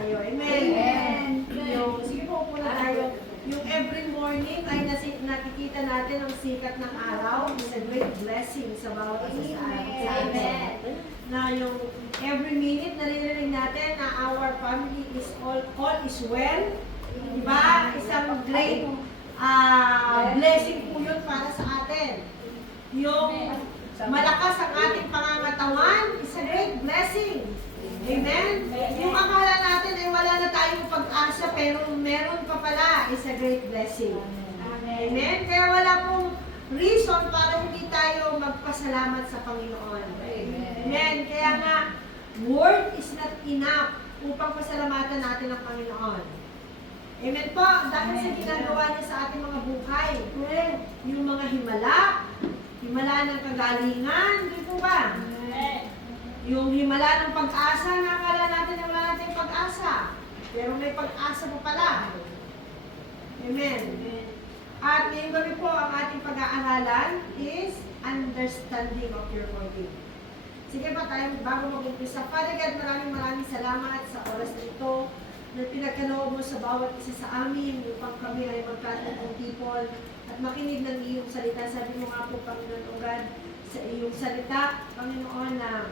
tayo. Amen. Amen. Sige po, muna tayo. Yung every morning ay nakikita natin ang sikat ng araw. It's a great blessing sa bawat isa sa atin. Na yung every minute naririnig natin na our family is all is well. Diba? Isang great blessing po yun para sa atin. Yung malakas ang ating pangangatawan is a great blessing. Amen? Yung akala natin ay wala na tayong pag-asa pero meron pa pala is a great blessing. Amen? Kaya wala pong reason para hindi tayo magpasalamat sa Panginoon. Amen? Kaya nga, word is not enough upang pasalamatan natin ang Panginoon. Amen po? Dahil sa ginagawa niya sa ating mga buhay. Yung mga himala ng kagalingan, di po ba? Yung himala ng pag-asa, nakakala natin na wala natin pag-asa. Pero may pag-asa pa pala. Amen. At ngayong gabi po, ang ating pag-aaralan is understanding of your calling. Sige pa tayo, bago mag-umpisa. Father God, maraming salamat sa oras na ito na pinagkaloob mo sa bawat isa sa amin upang kami ay magkatong people at makinig ng iyong salita. Sabi mo nga po, Panginoon God, sa iyong salita, Panginoon, na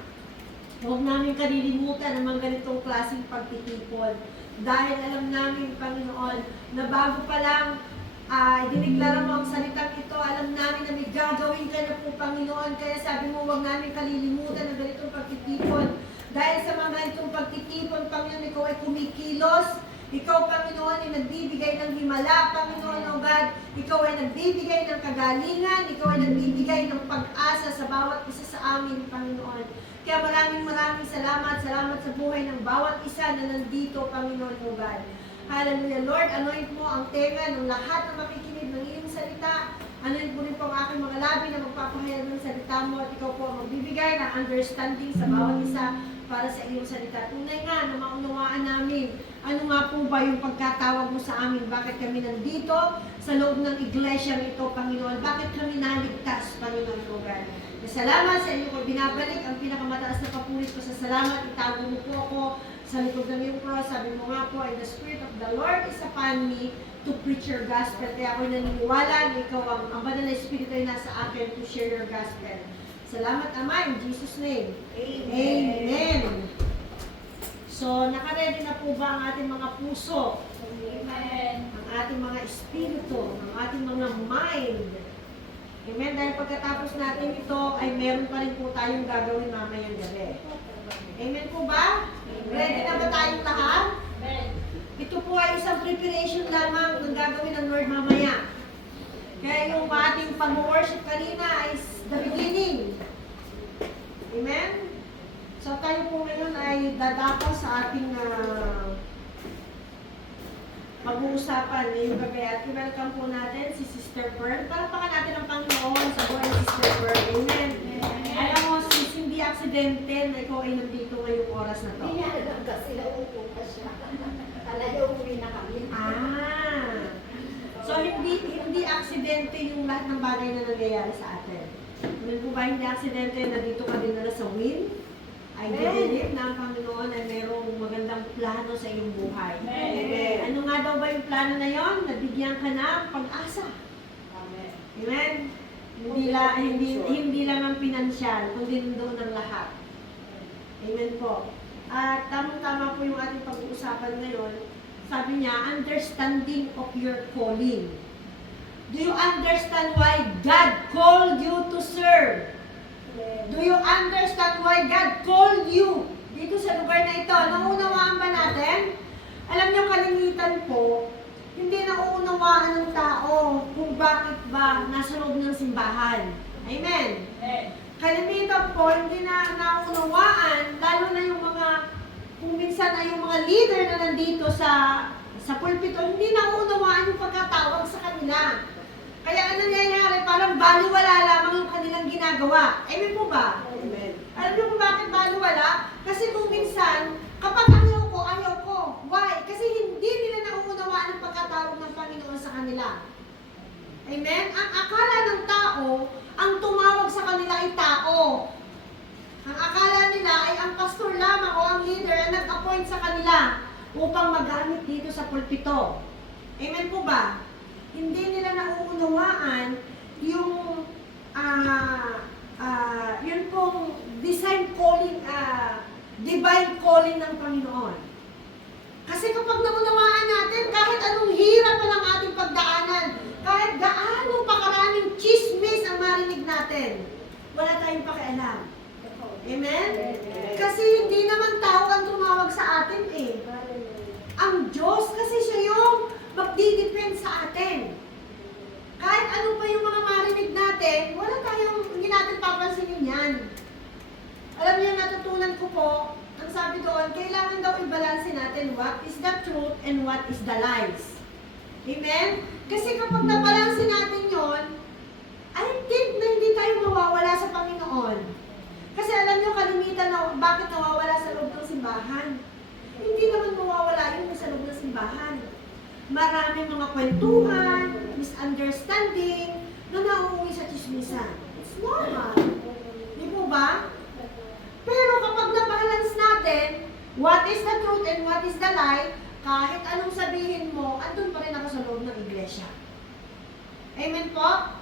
huwag namin kalilimutan ang mga ganitong klaseng pagtitipon. Dahil alam namin, Panginoon, na bago pa lang diniklara mo ang salitang ito, alam namin na may gagawin ka na po, Panginoon. Kaya sabi mo, huwag namin kalilimutan ang ganitong pagtitipon. Dahil sa mga ganitong pagtitipon, Panginoon, ikaw ay kumikilos. Ikaw, Panginoon, ay nagbibigay ng himala, Panginoon, O God. Ikaw ay nagbibigay ng kagalingan. Ikaw ay nagbibigay ng pag-asa sa bawat isa sa amin, Panginoon. Kaya maraming salamat. Salamat sa buhay ng bawat isa na nandito, Panginoon, O God. Hallelujah. Lord, anoint mo ang tenga ng lahat na makikinig ng iyong salita. Anoint mo rin po ang aking mga labi na magpapahayag ng salita mo at ikaw po ang magbibigay ng understanding sa bawat isa para sa iyong salita. Tunay nga na maunawaan namin ano nga po ba yung pagkatawag mo sa amin. Bakit kami nandito sa loob ng iglesia ito, Panginoon? Bakit kami naligtas, Panginoon, O God? Salamat sa iyo ko binabalik ang pinakamataas na papulit ko sa salamat. Itago mo po ako sa likod ng iyong cross. Sabi mo nga po, the Spirit of the Lord is upon me to preach your gospel. Kaya ako naniniwala na ikaw ang banal na Espiritu ay nasa akin to share your gospel. Salamat, Ama, in Jesus' name. Amen. So, nakaredy na po ba ang ating mga puso? Amen. Ang ating mga espiritu, ang ating mga mind? Amen. Dahil pagkatapos natin ito, ay meron pa rin po tayong gagawin mamayang gabi. Amen po ba? Ready na ba tayong lahat? Ito po ay isang preparation lamang ng gagawin ng Lord mamaya. Kaya yung ating pag-worship kanina is the beginning. Amen? So tayo po ngayon ay dadako sa ating pag-uusapan ngayong gabi at welcome po natin si Sister Pearl. Palapakan natin ang Panginoon sa buhay ni Sister Pearl. Amen. Alam mo, sis, hindi aksidente na ikaw ay nandito ngayong oras na to. Hindi niya alam kasi naupo pa siya. Talaga uwi na kami. So hindi aksidente yung lahat ng bagay na nangyayari sa atin. Amen po ba, hindi aksidente na dito ka dinala sa win? I believe na ang Panginoon ay mayroong magandang plano sa iyong buhay. Amen. Ano nga daw ba yung plano na yon? Nabigyan ka na pag-asa. Amen. Amen. Hindi lang ang pinansyal, kundi doon ang lahat. Amen po. At tamang-tama po yung ating pag-uusapan ngayon. Sabi niya, understanding of your calling. Do you understand why God called you to serve? Do you understand why God called you dito sa lugar na ito? Naunawaan ba natin? Alam niyo, kalimitan po, hindi nauunawaan ng tao kung bakit ba nasa loob ng simbahan. Amen? Kalimitan po, hindi na naunawaan, lalo na yung mga, kung minsan ay yung mga leader na nandito sa pulpito, hindi naunawaan yung pagkatawag sa kanila. Kaya ano nangyayari, parang baliwala lamang yung kanilang ginagawa. Amen po ba? Amen. Alam niyo kung bakit baliwala? Kasi kung minsan, kapag ayaw ko. Why? Kasi hindi nila nauunawaan ang pagkatawag ng Panginoon sa kanila. Amen? Ang akala ng tao, ang tumawag sa kanila ay tao. Ang akala nila ay ang pastor lamang o ang leader ang nag-appoint sa kanila. upang magamit dito sa pulpito. Amen po ba? Hindi nila nauunawaan yung yun pong divine calling ng Panginoon. Kasi kapag naunawaan natin, kahit anong hirap pa ng ating pagdaanan, kahit gaano pa karaming chismis ang marinig natin, wala tayong pakialam. Amen? Kasi hindi naman tao ang tumawag sa atin eh. Ang Diyos kasi siya yung magdidepend sa atin. Kahit ano pa yung mga marinig natin, wala tayong, hindi natin papansinin yan. Alam niyo, natutunan ko po, ang sabi doon, kailangan daw i-balance natin what is the truth and what is the lies. Amen? Kasi kapag nabalansin natin yon, I think na hindi tayo mawawala sa Panginoon. Kasi alam niyo, kalimitan na bakit nawawala sa loob ng simbahan. Hindi naman mawawala yun sa loob ng simbahan. Maraming mga kwentuhan, misunderstanding, na nauuwi sa chismisan. It's normal. Di po ba? Pero kapag na-balance natin, what is the truth and what is the lie, kahit anong sabihin mo, andun pa rin ako sa loob ng iglesia. Amen po?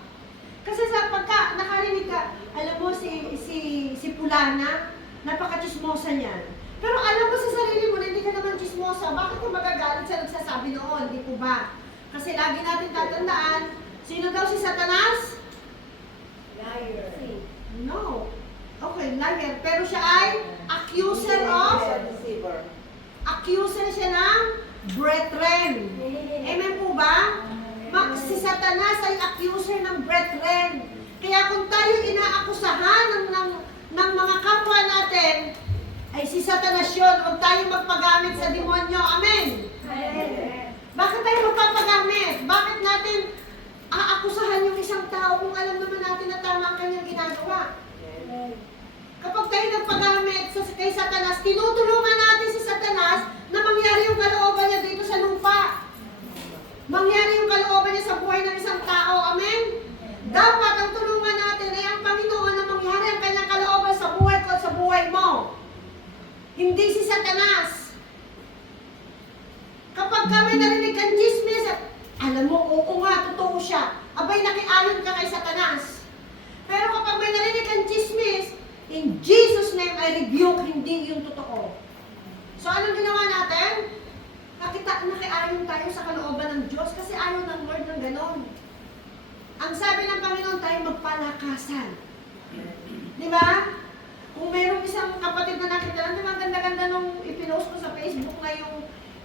Kasi sa pagka nakarinig ka, alam mo si Pulana, napaka-chismosa niyan. Pero alam mo sa sarili mo na hindi ka naman chismosa, bakit ka magagalit sa nagsasabi noon, di po ba? Kasi lagi natin tatandaan, sino daw si Satanas? Liar. No. Okay, liar. Pero siya ay accuser of? Accuser siya ng brethren. Amen po ba? Si Satanas ay accuser ng brethren. Kaya kung tayo inaakusahan ng mga kapwa natin, ay si Satanas yun. Huwag tayong magpagamit sa demonyo. Amen? Bakit tayo magpapagamit? Bakit natin aakusahan yung isang tao kung alam naman natin na tama ang kanyang ginagawa? Kapag tayo nagpagamit kay Satanas, tinutulungan natin si Satanas na mangyari yung kalooban niya dito sa lupa. Mangyari yung kalooban niya sa buhay ng isang tao. Amen? Dapat ang tulungan natin ay ang Panginoon na mangyari ang kanyang kalooban sa buhay ko at sa buhay mo. Hindi si Satanas. Kapag kami narinig ang chismis, alam mo, oo nga, totoo siya. Abay, nakiayon ka kay Satanas. Pero kapag may narinig ang chismis, in Jesus' name, I rebuke, hindi yung totoo. So, anong ginawa natin? Nakiayon tayo sa kalooban ng Diyos kasi ayaw ng Lord ng ganon. Ang sabi ng Panginoon tayo magpalakasan. Di ba? Kung mayroong isang kapatid na nakita lang, diba, ganda-ganda nung ipinost ko sa Facebook na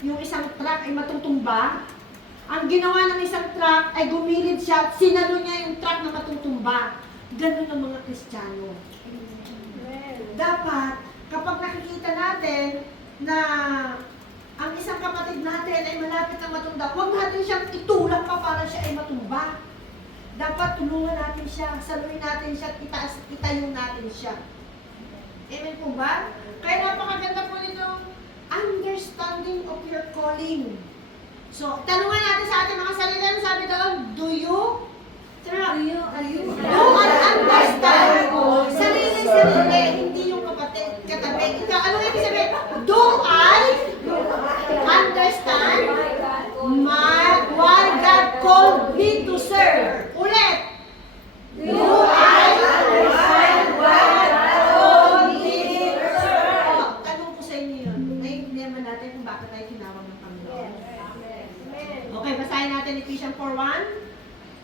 yung isang truck ay matutumba. Ang ginawa ng isang truck ay gumilid siya at sinalo niya yung truck na matutumba. Ganun ang mga Kristiyano. Dapat, kapag nakikita natin na ang isang kapatid natin ay malapit na matunda, huwag natin siyang itulak pa para siya ay matumba. Dapat tulungan natin siya, saluhin natin siya, itayong natin siya. Amen po ba? Kaya napakaganda po nitong understanding of your calling. So, tanungan natin sa ating mga sarili, sabi doon, do you understand? Sarili, hindi yung kapatid, katabi. Ikaw, ano ibig sabihin? Do I understand why God called me to serve? Ulit. Do I understand why God called me to serve? Tanong ko sa inyo yun. Naiintindihan ba natin kung bakit tayo tinawag ng Panginoon? Okay, basahin natin Ephesians 4:1.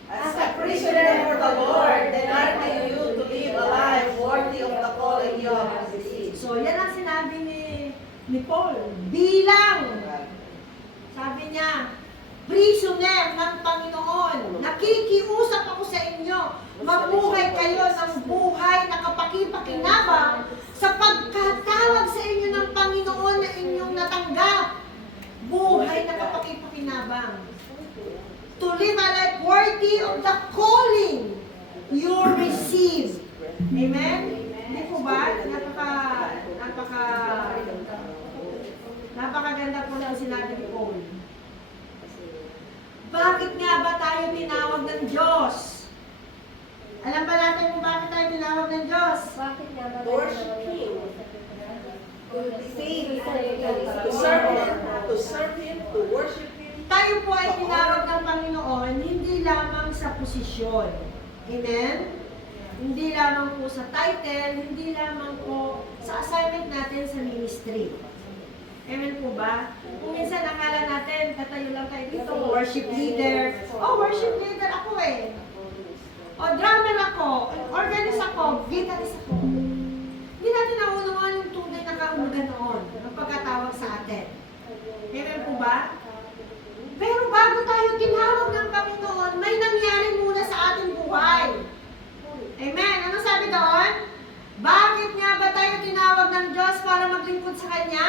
As a prisoner for the Lord, encouraging you to live a life worthy of the calling you have received. So, yan ang sinabi ni Paul. Bilang, sabi niya, prisoner ng Panginoon. Nakikiusap ako sa inyo. Mabuhay kayo ng buhay na kapakipakinabang sa pagkatawag sa inyo ng Panginoon na inyong natanggap. Buhay na kapakipakinabang. To live a life worthy of the calling you receive. Amen? Hindi po ba? Napakaganda po lang sinabi ni Paul. Bakit nga ba tayo tinawag ng Diyos? Alam ba natin kung bakit tayo tinawag ng Diyos? Bakit nga ba? Worship Him. To To serve Him, to worship Him. Tayo po ay tinawag ng Panginoon hindi lamang sa posisyon. Amen? Hindi lamang po sa title, hindi lamang po sa assignment natin sa ministry. Amen po ba? Kung minsan akala natin, tatayo lang tayo dito, worship leader. Oh, worship leader ako eh. O drummer ako, organist ako, guitarist ako. Hindi natin naunawaan yung tunay na kahulugan noon ng pagkatawag sa atin. Amen po ba? Pero bago tayo tinawag ng Panginoon, may nangyari muna sa ating buhay. Amen. Ano sabi doon? Bakit nga ba tayo tinawag ng Diyos para maglingkod sa Kanya?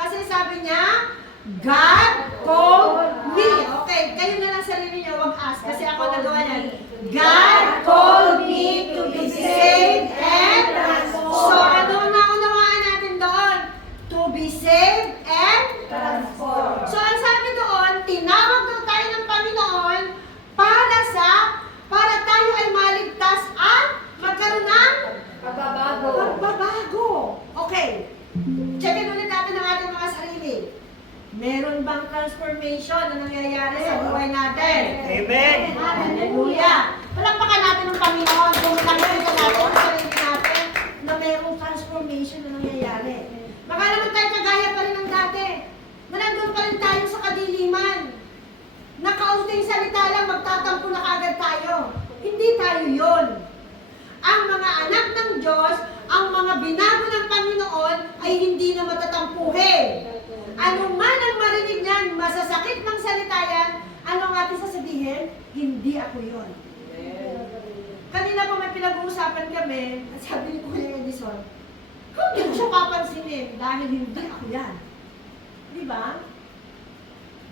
Kasi sabi niya, God called me. Okay, kayo na lang sarili niyo, wag ask. Kasi ako nagawa niyan. God called me to be saved and transformed. So, ano naunawaan natin doon? To be saved and transformed. So, ang sabi doon, tinawag daw tayo ng Panginoon para tayo ay maligtas at magkaroon ng pagbabago. Okay. Checkin ulit natin ang ating mga sarili. Meron bang transformation na nangyayari sa buhay natin? Amen. Hallelujah! Palakpakan natin ang Panginoon kung nakikita natin ang sarili natin na merong transformation na nangyayari. Baka naman tayo kagaya pa rin ng dati. Na nandun pa rin tayo sa kadiliman. Na kaunting salita lang, magtatampo na kagad tayo. Hindi tayo yon. Ang mga anak ng Diyos, ang mga binago ng Panginoon ay hindi na matatampuhin. Ano man ang marinig niyan, masasakit ng salita yan, ano ang ating sasabihin? Hindi ako yon. Kanina po may pinag-uusapan kami, at sabi ni Kuya Edison, hindi ko siya papansinin dahil hindi ako yan. Di ba?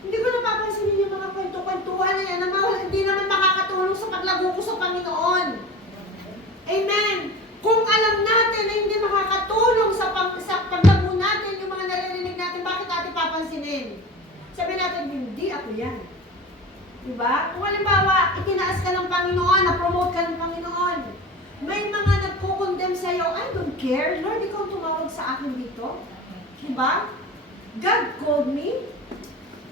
Hindi ko napapansinin yung mga kwento-kwentuhan na yan na hindi naman makakatulong sa paglago ko sa Panginoon. Amen! Kung alam natin na hindi makakatulong sa paglago natin yung mga naririnig natin, bakit natin papansinin? Sabi natin, hindi ako yan. Diba? Kung halimbawa, itinaas ka ng Panginoon, na-promote ka ng Panginoon, may mga nagkukondem sa'yo, I don't care, Lord, ikaw tumawag sa akin dito. Diba? God called me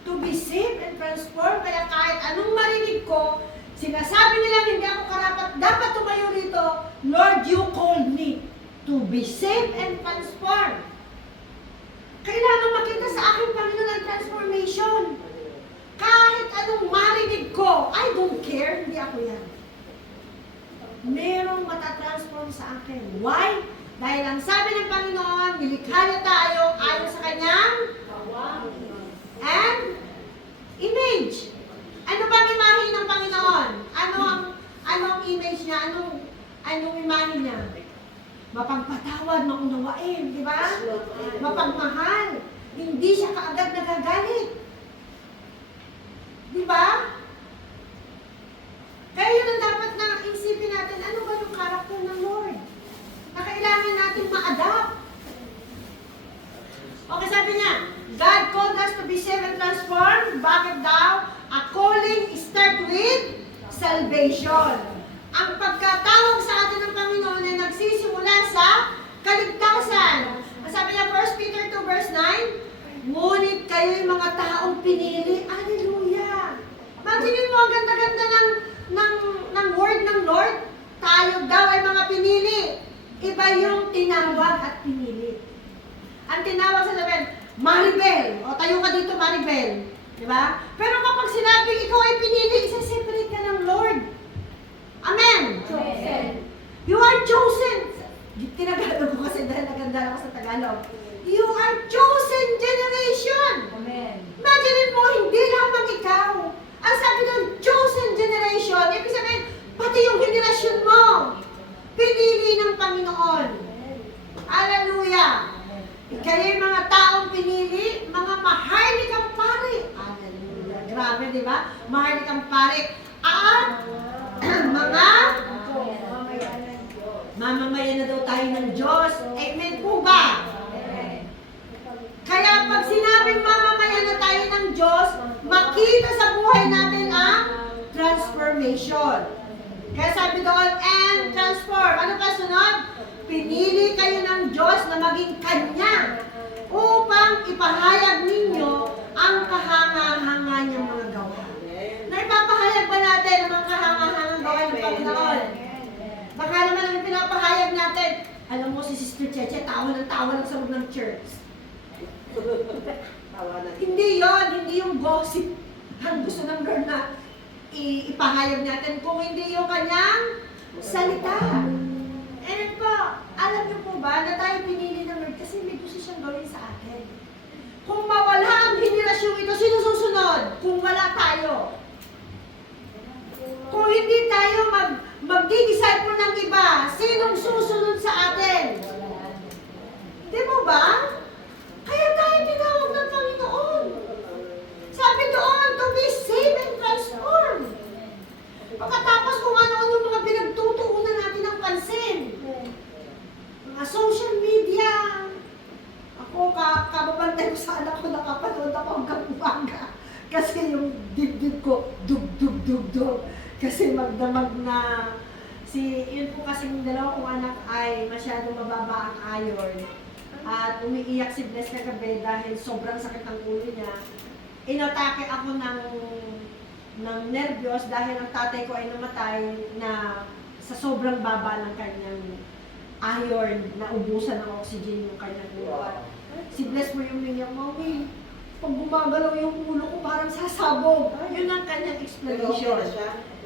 to be saved and transformed, kaya kahit anong marinig ko, sinasabi nilang hindi ako karapat, dapat tumayo rito, Lord, you called me to be saved and transformed. Kailangan makita sa aking Panginoon ang transformation. Kahit anong marinig ko, I don't care, hindi ako yan. Merong matatransform sa akin. Why? Dahil ang sabi ng Panginoon, nilikha niya tayo ayon sa kanyang and image. Ano bang imahe ng Panginoon? Anong image niya? Anong imahe niya? Mapagpatawad, maunawain, di ba? Mapagmahal. Hindi siya kaagad nagagalit. Di ba? Kaya yun ang dapat na isipin natin, ano ba yung karakter ng Lord? Na kailangan natin ma-adapt. Okay, sabi niya, God called us to be saved and transformed. Bakit daw? A calling start with salvation. Ang pagkatawag sa atin ng Panginoon ay nagsisimula sa kaligtasan. Ang sabi niya, 1 Peter 2 verse 9, ngunit kayo'y mga taong pinili. Hallelujah! Imaginin mo, ang ganda-ganda ng word ng Lord. Tayo daw ay mga pinili. Iba yung tinawag at pinili. Ang tinawag sa sabihin, Maribel. O tayo ka dito, Maribel. Diba? Pero kapag sinabi, ikaw ay pinili, isa-separate ka ng Lord. Amen? Chosen. You are chosen. Tinagalog ko kasi dahil naganda ako sa Tagalog. You are chosen generation. Amen. Imagine mo, hindi lamang ikaw. Ang sabi ng chosen generation, ibig sabihin, pati yung generasyon mo, pinili ng Panginoon. Hallelujah! Kayo'y mga taong pinili, mga maharlikang pari. Hallelujah! Grabe, di ba? Maharlikang pari. At mga mamamayan na daw tayo ng Diyos. Amen po ba? Kaya pag sinabing mamamayan na tayo ng Diyos, makita sa buhay natin ang transformation. Kaya sabi doon, and transform. Ano pa sunod? Pinili kayo ng Diyos na maging Kanya. upang ipahayag ninyo ang kahanga-hanga niyang mga gawa. Naipapahayag ba natin ang mga kahanga-hangang gawa ng Panginoon? Baka naman ang pinapahayag natin, alam mo si Sister Cheche, tawa ng tawa lang sa loob ng church. Hindi yon, hindi yung gossip ang gusto ng Lord na ipahayag natin, kung hindi yung kanyang salita. And po, alam niyo po ba na tayo pinili ng Lord kasi may gusto siyang gawin sa atin. Kung mawala ang henerasyon ito, sino susunod? Kung wala tayo. Kung hindi tayo magdi-disciple ng iba, sinong susunod sa atin? Di mo ba? Kaya tayo tinawag ng Panginoon. Sabi doon, to be saved and transformed. Pagkatapos kung ano-ano yung mga pinagtutuunan natin ng pansin. Mga social media. Ako, kababantay ko sa anak ko, nakapanood ako hanggang umaga. Kasi yung dibdib ko, dug. Kasi magdamag na yun po kasing dalawa kong anak ay masyadong mababa ang iron. At umiiyak si Bless kagabi dahil sobrang sakit ng ulo niya. Inatake ako ng nervyos dahil ang tatay ko ay namatay na sa sobrang baba ng kanyang iron na ubusan ng oxygen yung kanyang ulo. Si Bless mo yung minyak, Mami, pag gumagalaw yung ulo ko parang sasabog. Yun ang kanyang explanation.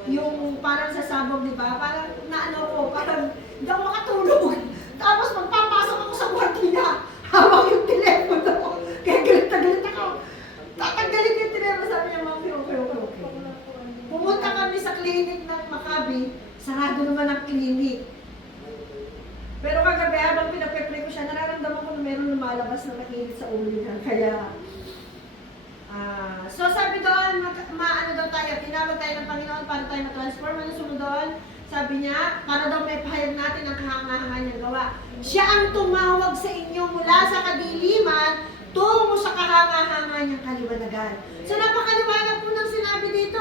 Yung parang sasabog, di ba? Parang naano ko, parang hindi ako makatulog. Tapos magpapasok ako sa kwarto niya, hawak yung telepono ko. Kaya galit ako. Tatanggalin yung telepono, sabi niya, Mami, okay. Pumunta kami sa clinic ng Maccabi, sarado naman ang clinic. Pero kagabi, habang pinapre-pray ko siya, nararamdaman ko na meron lumalabas na mainit sa ulo niya. Kaya, so sabi doon, maano daw tayo, tinawag tayo ng Panginoon para tayo ma-transform. Ano sunod doon? Sabi niya, para daw may pahayag natin ang kahanga-hanga niyang gawa. Siya ang tumawag sa inyo mula sa kadiliman tungo sa kahanga-hanga niyang kaliwanagan. So napakaliwanag po ng sinabi dito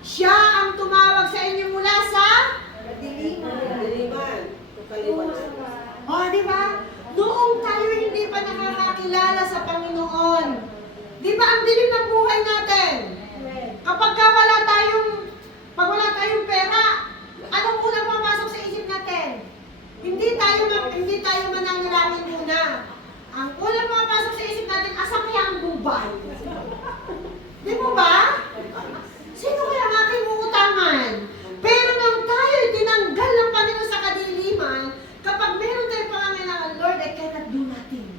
siya ang tumawag sa inyo mula sa kadiliman. Di ba? Noong tayo hindi pa nakakakilala sa Panginoon, di ba ang dilim ng buhay natin? Kapag pag wala tayong pera, anong unang papasok sa isip natin? Hindi tayo mananalangin muna. Ang unang papasok sa isip natin, asan kaya ang bubay? Di mo ba? Sino kaya ang aking uutangan? Pero nang tayo tinanggal ng Panginoon sa kadiliman, kapag meron tayong pangangailangan, Lord, I cannot do nothing.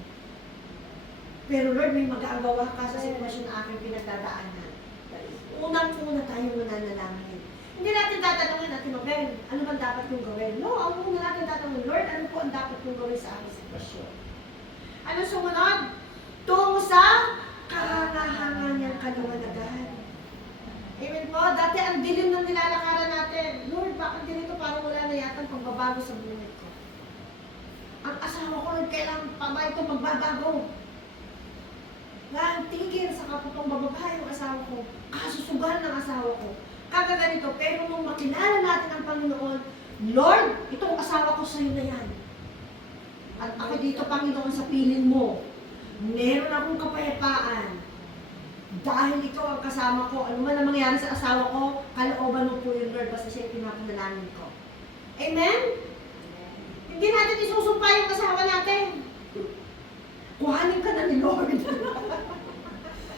Pero Lord, may mag-aagawa ka sa sitwasyon na aking pinagdadaanan. Unang-una tayong mananalangin. Hindi natin tatanungin natin, Mabel, ano bang dapat kong gawin? No, ang una natin tatanungin, Lord, ano po ang dapat kong gawin sa aking sitwasyon? Ano sumunod? Tungo sa kahanga-hanga niyang kaliwanagan. Amen po. Dati ang dilim ng nilalakaran natin. Lord, bakit ganito? Parang wala na yata ang pagbabago sa buhay ko. Ang asawa ko, Lord, kailangan pa ba ito magbabago? Ang tigil sa kapatong bababae yung asawa ko. Kasusugan ng asawa ko. Kagaganito. Pero nung makilala natin ang Panginoon, Lord, itong asawa ko sa'yo na yan. At ako dito, Panginoon, sa piling mo. Meron akong kapayapaan. Dahil ikaw ang kasama ko, ano man ang mangyari sa asawa ko, kalooban mo po yung Lord, basta siya pinapanalangin ko. Amen? Hindi natin isusumpa yung asawa natin. Kuhanin ka na ni Lord.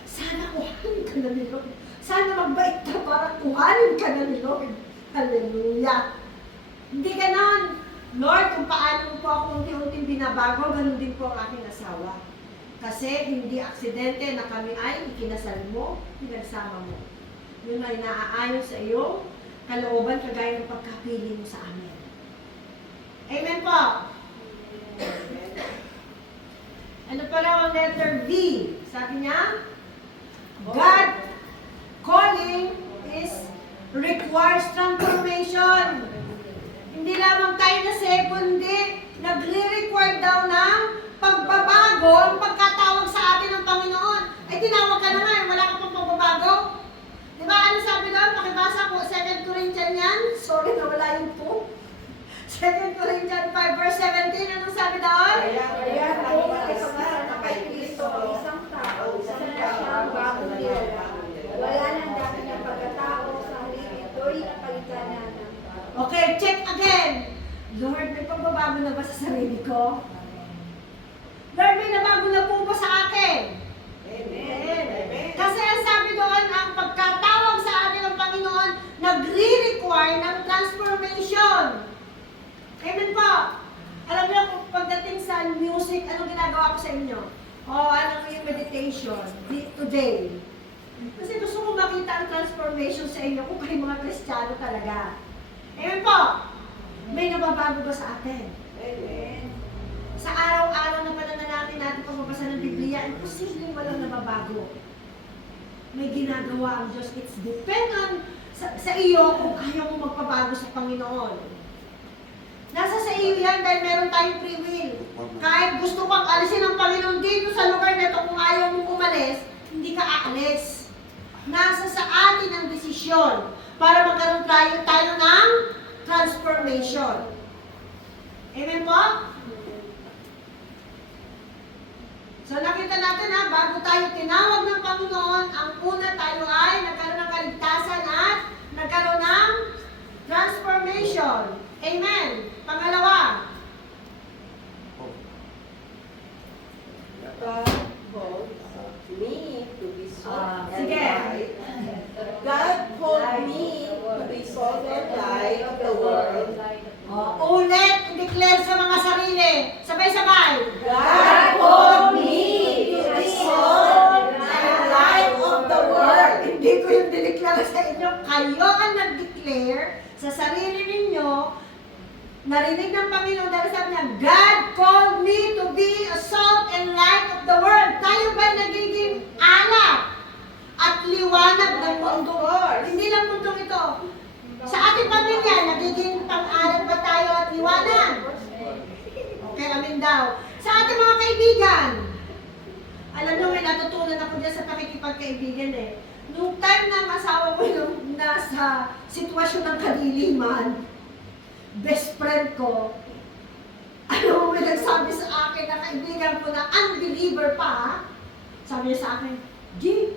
Sana kuhanin ka na ni Lord. Sana magbait ka para kuhanin ka na ni Lord. Hallelujah. Hindi ganon. Lord, kung paano po ako unti-unting binabago, ganun din po ang aking asawa. Kasi hindi aksidente na kami ay ikinasal mo, pinagsama mo. Yun ay naaayon sa iyong kalooban kagaya ng pagkapili mo sa amin. Amen po. Ano pa raw ang letter V? Sabi niya, God calling requires transformation. Hindi lamang tayo na kundi nagre-require daw ng pagbabago ang pagkatawag sa atin ng Panginoon. Ay, tinawag ka na nga, wala ka pang pagbabago. Di ba, ano sabi doon? Pakibasa po, 2 Corinthians yan. Sorry, nawala yung po. 2 Corinthians 5 verse 17, anong sabi doon? Kaya, nakikita na ba sa sarili ko? Lord, may nabago na po ba sa akin? Amen. Kasi ang sabi doon, ang pagkatawag sa atin ng Panginoon, nagre-require ng transformation. Amen po. Alam niyo, kung pagdating sa music, anong ginagawa ko sa inyo? O ano yung meditation today? Kasi gusto ko makita ang transformation sa inyo kung kayo mga Kristiyano talaga. Amen po. May nababago ba sa atin? Amen. Sa araw-araw na pananalangin natin pagbabasa ng Biblia, imposibleng walang nababago. May ginagawa ang Diyos. It's depend on sa iyo kung ayaw mo magpabago sa Panginoon. Nasa sa iyo yan dahil meron tayong free will. Kahit gusto kang alisin ng Panginoon dito sa lugar na ito, kung ayaw mong umalis, hindi ka aalis. Nasa sa atin ang desisyon para magkaroon tayo ng transformation. Amen po? So nakita natin bago tayo tinawag ng Panginoon, ang una tayo ay nagkaroon ng kaligtasan at nagkaroon ng transformation. Amen. Pangalawa, God called me to be salt and sige. light. God called me to be salt and light of the world. Ulit, declare sa mga sarili. Sabay-sabay. God called me to be salt and light of the world. Hindi ko yung dineclare sa inyo. Kayo ang nag-declare sa sarili ninyo. Narinig ng Panginoon dahil sabi niya, God called me to be a salt and light of the world. Tayo ba nagiging alak at liwanag ng mundo? Hindi lang mundong ito. Sa ating pamilya, nagiging pang-alak ba tayo at liwanag? Okay, amin daw. Sa ating mga kaibigan, alam nyo, may natutunan ako dyan sa pakikipagkaibigan eh. Nung time na ang asawa ko yung nasa sitwasyon ng kadiliman, best friend ko, ano, may nagsabi sa akin na kaibigan ko na unbeliever pa, ha? Sabi niya sa akin, G,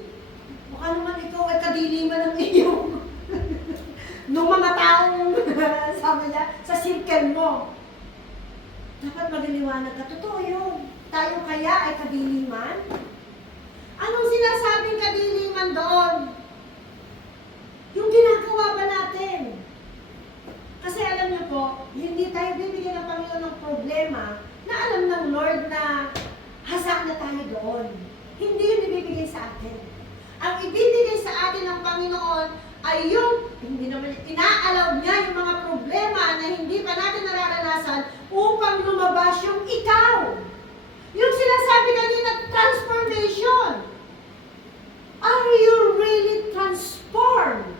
mukha naman ikaw ay kadiliman ng iyong nung mga taong, sabi niya, sa circle mo. Dapat magaliwanag ka. Totoo yun. Tayo kaya ay kadiliman? Anong sinasabing kadiliman doon? Yung ginagawa ba natin? Kasi alam niyo po, hindi tayo bibigyan ng Panginoon ng problema na alam ng Lord na hasa na tayo doon. Hindi yun ibibigay sa atin. Ang ibibigay sa atin ng Panginoon ay yung, hindi naman, ina-allow niya yung mga problema na hindi pa natin nararanasan upang lumabas yung ikaw. Yung sinasabi kanina, transformation. Are you really transformed?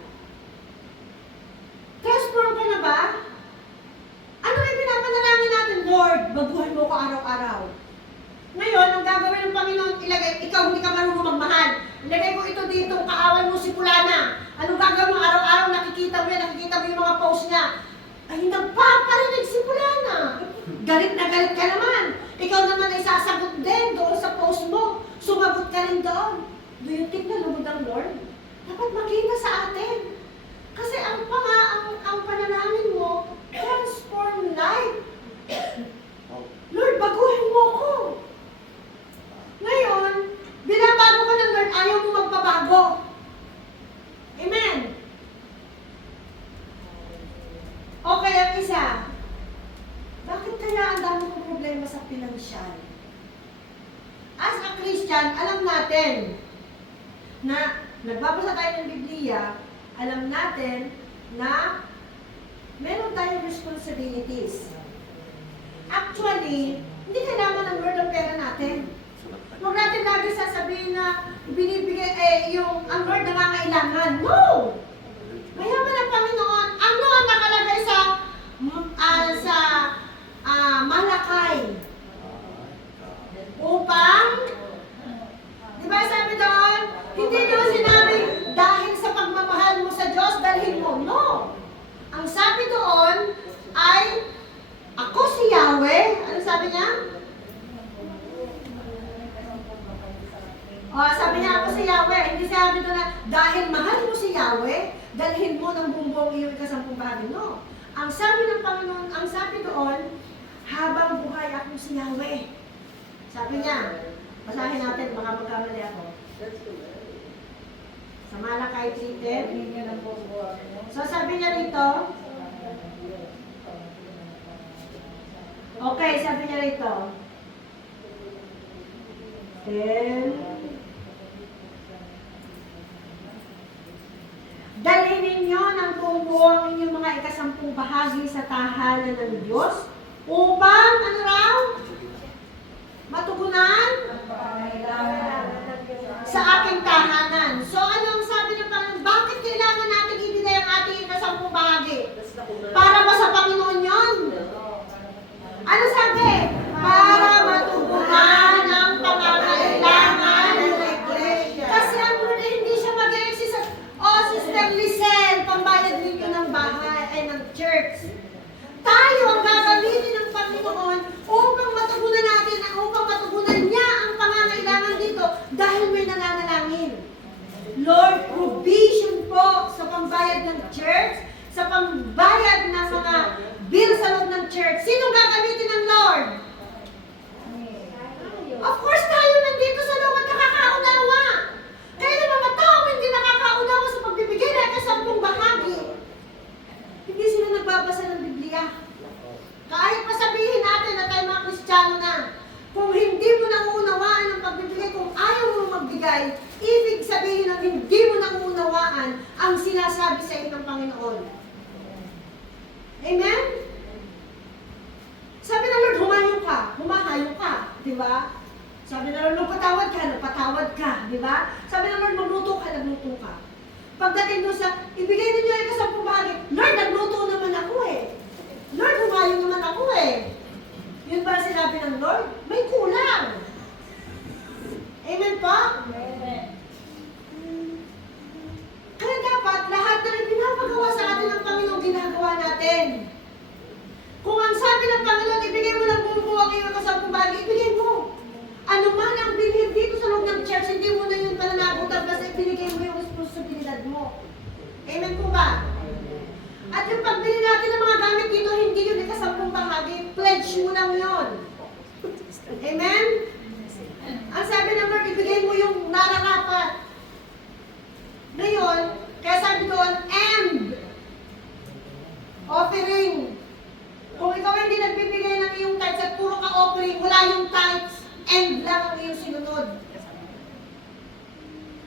Transform ka na ba? Ano yung pinapanalangin natin? Lord, baguhan mo ko araw-araw. Ngayon, ang gagawin ng Panginoon, ilagay, ikaw hindi ka marunong magmahal. Ilagay ko ito dito, kaaway mo si Pulana. Anong gagawin mo araw-araw, nakikita mo yung mga post niya. Ay, nagpaparinig si Pulana. Galit na galit ka naman. Ikaw naman ay sasagot din doon sa post mo. Sumagot ka rin doon. Do you think na lumod ang Lord? Dapat makita sa atin. Kasi ang panalangin mo, transform life. Lord, baguhin mo ko. Ngayon, binabago ka ng Lord, ayaw mo magpabago. Amen. Okay, ang isa. Bakit kaya ang dami kong problema sa pinansyal? As a Christian, alam natin na nagbabasa tayo ng Biblia, alam natin na meron tayong responsibilities. Actually, hindi kailangan ng Lord ang pera natin. Huwag natin lagi sasabihin na binibigay, ang Lord nangangailangan. No! Mayaman ang Panginoon. Ano ang nakalagay sa Malakay? Upang, di ba sabi doon, hindi doon sinabi, dahil sa pagmamahal mo sa Diyos, dalhin mo. No! Ang sabi doon ay, ako si Yahweh. Ano sabi niya? Sabi niya, ako si Yahweh. Hindi sabi doon na, dahil mahal mo si Yahweh, dalhin mo ng bumbong iyong ikasampung bahagi. No. Ang sabi ng Panginoon, ang sabi doon, habang buhay ako si Yahweh. Sabi niya, basahin natin, baka magkamali ako. Sa Malakay 3:10. So sabi niya rito, okay, sabi niya rito, 10. Dalhin ninyo ng buong buo ang inyong mga ikasampung bahagi sa tahanan ng Diyos upang, ano raw? Matugunan sa aking tahanan. So, ano ang sabi ng Panginoon? Bakit kailangan natin ibigay ang ating ikasampung bahagi? Para ba sa Panginoon yon? Ano sabi? Para matugunan ang pangangailangan ng iglesia. Kasi ang Lord ay hindi siya mag-exist. Sister Lisel, pambayad ninyo ng bahay, ay ng church. Tayo ang gagamitin ng Panginoon upang matugunan natin, upang matugunan niya ang pangangailangan dito dahil may nananalangin. Lord, provision po sa pambayad ng church, sa pambayad ng mga bill sa loob ng church. Sino gagamitin ng Lord? Of course, tayo nandito sa loob at nakakaunawa. Kaya ng mga tao hindi nakakaunawa sa pagbibigay ng ikasampung bahagi. Hindi sila nagbabasa ng Biblia. Kahit pasabihin natin na tayo mga Kristiyano na, kung hindi mo nangunawaan ang pagbibigay, kung ayaw mo magbigay, ibig sabihin ng hindi mo nangunawaan ang sinasabi sa iyo ng Panginoon. Amen? Sabi ng Lord, humahayo ka, di ba? Sabi ng Lord, napatawad ka, di ba? Sabi ng Lord, magluto ka. Pagdating doon sa, ibigay ninyo ay kasampung bahagi, Lord, nagluto naman ako eh. Lord, humayo naman ako eh. Yun ba sinabi ng Lord? May kulang. Amen po? Amen. Kaya dapat, lahat na rin pinapagawa sa atin ng Panginoon, ginagawa natin. Kung ang sabi ng Panginoon, ibigay mo ng buo ang iyong kasampung bahagi, ibigay mo. Ano man ang bilhin dito sa loob ng church, hindi mo na yun pananagutan kasi ibinigay mo yung responsibilidad mo. Amen po ba? At yung pagbili natin ng mga gamit dito, hindi yun ikasampung bahagi. Pledge mo lang yun. Amen? Ang sabi ng Lord, ibigay mo yung nararapat. Ngayon, kaya sabi doon, and offering. Kung ikaw hindi nagbibigay ng iyong tithes at puro ka offering, wala yung tithes, and lang ang iyong sinunod.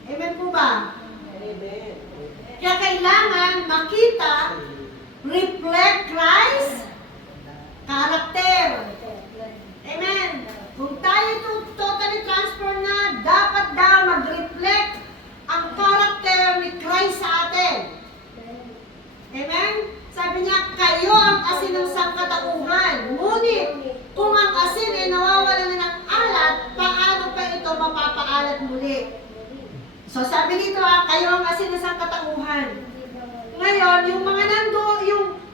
Amen po ba? Amen. Kaya kailangan makita, reflect Christ character. Amen. Kung tayo totally transform na, dapat daw mag-reflect ang character ni Christ sa atin. Amen? Sabi niya, kayo ang asin ng sangkatauhan. Ngunit, kung ang asin ay nawawala na ng alat, paano pa ito mapapaalat muli? So sabi dito kayo ang asin ng sangkatauhan. Ngayon, yung mga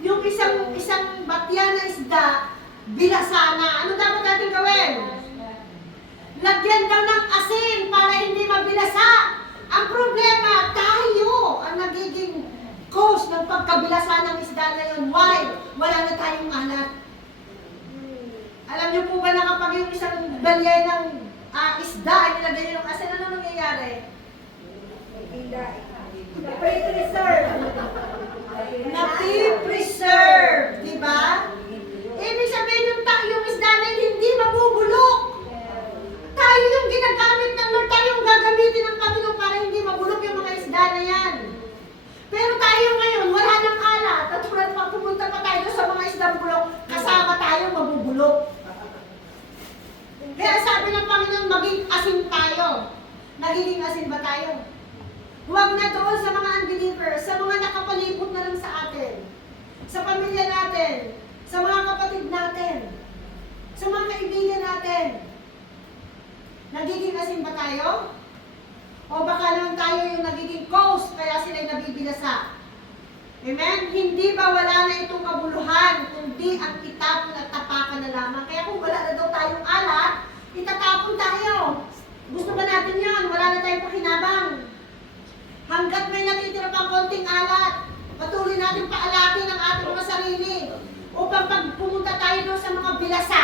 yung isang batya na isda, bilasana. Ano dapat natin gawin? Lagyan daw ng asin para hindi mabilasa. Ang problema, tayo ang nagiging cause ng pagkabilasa ng isda na yun. Why? Wala na tayong alat. Alam niyo po ba na kapag yung isang balye ng isda ay nilagay niyo ng asin, ano nangyayari? Preserve. Napipreserve. Diba? Ibig sabihin yung isda na yun, hindi mabubulok. Tayo yung ginagamit ng Lord, tayo yung gagamitin ng Panginoon para hindi mabulok yung mga isda na yan. Pero tayo ngayon, wala nang alat. At pag pupunta pa tayo sa mga isdang bulok, kasama tayo mabubulok. Kaya sabi ng Panginoon, maging asin tayo. Nagiging asin ba tayo? Huwag na doon sa mga unbelievers, sa mga nakapalibot na lang sa atin, sa pamilya natin, sa mga kapatid natin, sa mga kaibigan natin. Nagiging asin ba tayo? O baka naman tayo yung nagiging cause, kaya sila'y nabibilasa. Amen? Hindi ba wala na itong kabuluhan, kundi ang itapon at tapakan na lamang. Kaya kung wala na daw tayong alat, itatapon tayo. Gusto ba natin yan? Wala na tayong pakinabang. Hanggat may natitira pang konting alat, patuloy natin paalakin ang ating mga sarili. upang pag pumunta tayo doon sa mga bilasa,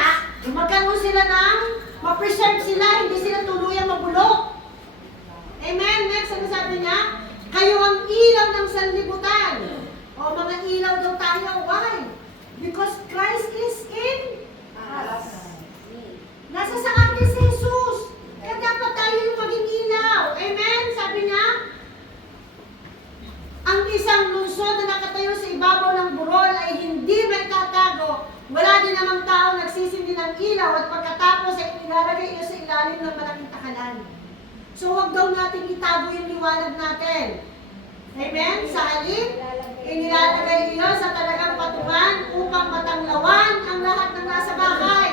magkaroon sila ng, ma-preserve sila, hindi sila tuluyang mabulok. Amen? Next, ano sabi niya? Kayo ang ilaw ng sanlibutan. O mga ilaw daw tayo. Why? Because Christ is in us. Nasa sa atin si Jesus. Kaya dapat tayo yung maging ilaw. Amen? Sabi niya, ang isang lungsod na nakatayo sa ibabaw ng burol ay hindi may tatago. Wala din namang tao nagsisindi ng ilaw at pagkatapos ay ilalagay iyo sa ilalim ng malaking takalan. So huwag daw natin itago yung liwanag natin. Amen? Sa halip, inilalagay iyo sa talagang patungan upang matanglawan ang lahat ng nasa bahay.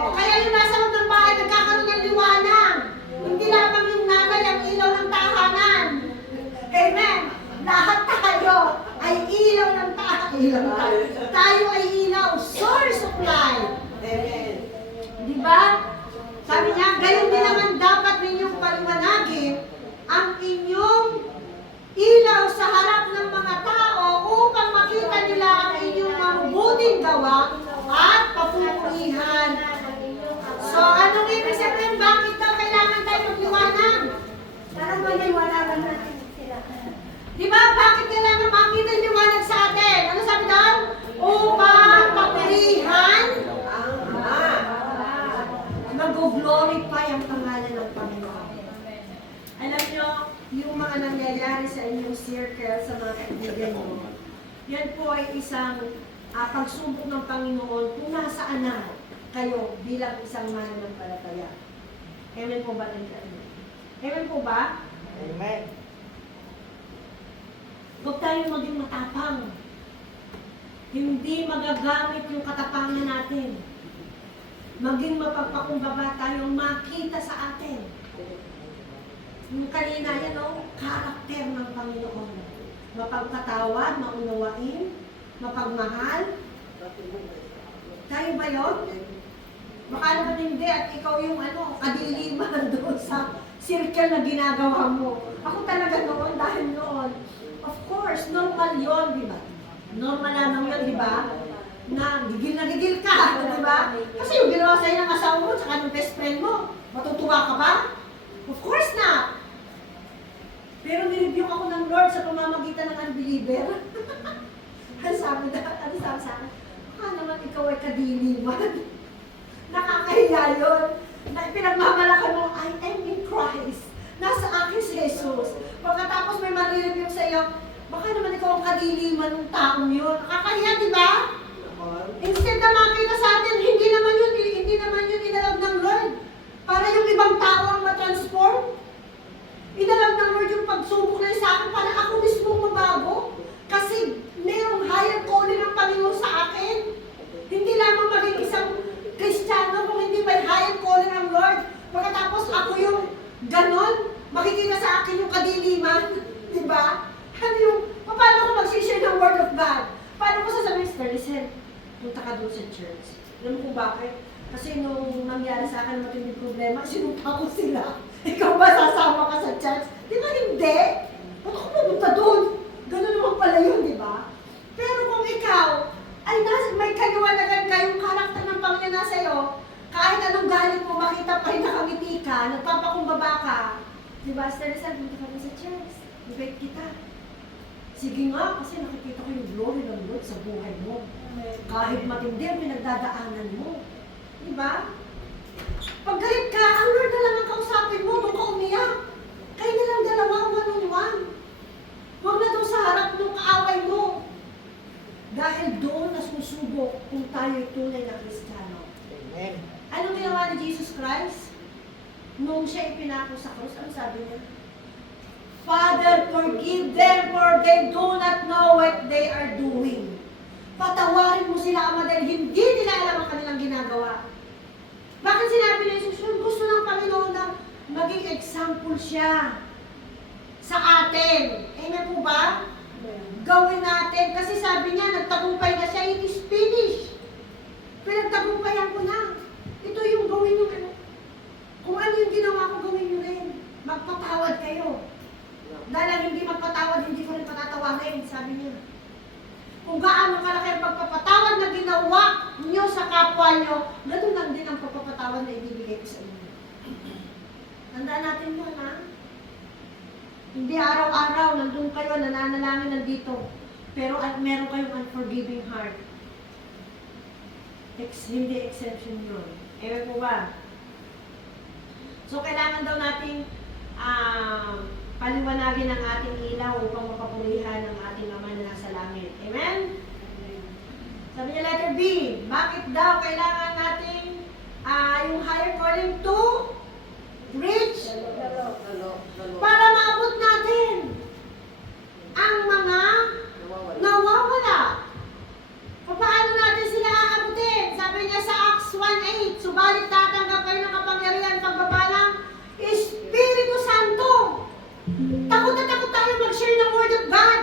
O kaya yung nasa loob ng bahay nagkakaroon ng liwanag. Hindi lamang yung nanay ang ilaw ng tahanan. Amen? Lahat tayo ay ilaw ng tahanan. Tayo ay ilaw, source of light. Amen. Di ba? Sabi niya, gayon din naman dapat ninyong paliwanagin ang inyong ilaw sa harap ng mga tao upang makita nila ang inyong mabubuting gawa at papupurihan. So, anong ibig sabihin? Bakit daw kailangan tayo magliwanag? Para maliwanagan natin sila. Di ba? Bakit kailangan makita yung liwanag sa atin? Ano sabi daw? Upang papurihan, Ang Ama. mag-glorify ang pangalan ng Panginoon. Alam nyo, yung mga nangyayari sa inyong circle, sa mga kaibigan mo, yan po ay isang pagsubok ng Panginoon kung nasaan na kayo bilang isang mananampalataya. Amen po ba? Amen po ba? Amen. Huwag tayo maging matapang. Hindi magagamit yung katapangan natin. Maging mapagpakumbaba tayong makita sa atin. Yung kanina yan karakter ng Panginoon. Mapagpatawad, maunawain, mapagmahal. Tayo ba yun? Baka naman hindi at ikaw yung kadiliman doon sa circle na ginagawa mo. Ako talaga noon dahil noon. Of course, normal yun, di ba? Normal lamang yun, di ba? Na gigil ka, di ba? Kasi yung ginawa sa'yo ng asawa mo, tsaka ng best friend mo, matutuwa ka ba? Of course not. Pero nireview ako ng Lord sa pamamagitan ng unbeliever. Ano sabi sa akin? Baka naman ikaw ay kadiliman. Nakakahiya yun. Na pinagmamalakan mo, I am in Christ. Nasa akin si Jesus. Pagkatapos may marireview sa iyo, baka naman ikaw ang kadiliman ng taong yun. Nakakahiya, di ba? Instead na makita sa atin, hindi naman yun inalog ng Lord. Para yung ibang tao ang matransform. Inalog ng Lord yung pagsubok na sa akin para ako mismo mabago. Kasi mayroong higher calling ng Panginoon sa akin. Hindi lamang maging isang Kristiyano kung hindi may higher calling ng Lord. Pagkatapos ako yung ganon, makikita sa akin yung kadiliman. Diba? Ano yung, paano ko mag-share ng Word of God? Paano ko sasabihin, Sister Listen, punta ka doon sa church. Alam mo kung bakit? Kasi nung nangyari sa akin matinding problema, sinunta ko sila. Ikaw ba sasama ka sa church? Di ba hindi? Ba't ako pupunta doon? Ganun naman pala yun, di ba? Pero kung ikaw ay may kaliwanagan kayong karakter ng Panginoon na sa'yo, kahit anong galit mo, makita pa rin nakangiti ka, nagpapakumbaba ka. Di ba, Sister Lisa, punta ka sa church. Invite kita. Sige nga, kasi nakikita ko yung glory ng Lord sa buhay mo. Kahit matindi ang pinagdadaanan mo. Diba? Pag galit ka, ang Lord na lang ang kausapin mo, doon ka umiyak. Kayo na lang dalawa, one-on-one. Huwag na doon sa harap ng kaaway mo. Dahil doon nasusubok kung tayo'y tunay na Kristiyano. Amen. Anong ginawa ni Jesus Christ? Nung siya ipinako sa krus, ano sabi niya? Father, forgive them for they do not know what they are doing. Patawarin mo sila, Ama, dahil hindi nila alam ang kanilang ginagawa. Bakit sinabi ni Jesus yun? Gusto ng Panginoon na maging example siya sa atin. Amen po ba? Gawin natin. Kasi sabi niya, nagtagumpay na siya, it is finished. Pinagtagumpayan ko na. Ito yung gawin nyo. Kung ano yung ginawa ko, gawin nyo rin. Magpatawad kayo. Dahil hindi magpatawad, hindi ko rin patatawarin, sabi niya. kung gaano kalaki ang pagpapatawad na ginawa nyo sa kapwa nyo, ganun lang din ang pagpapatawad na ibibigay ko sa inyo. Tandaan natin yun, ha? Hindi araw-araw, nandun kayo, nananalangin nandito. Pero meron kayong unforgiving heart. Hindi exception yun. Ewan po ba? So, kailangan daw nating paliwanagin ang ating ilaw upang mapapurihan ang ating Ama na nasa langit. Amen? Sabi niya letter B, bakit daw kailangan nating yung higher calling to reach? Para maabot natin ang mga nawawala. Paano natin sila aabutin? Sabi niya sa Acts 1:8, subalit tatanggap kayo ng kapangyarihan pagbabalang Espiritu Santo. Takot na takot tayo mag-share ng Word of God.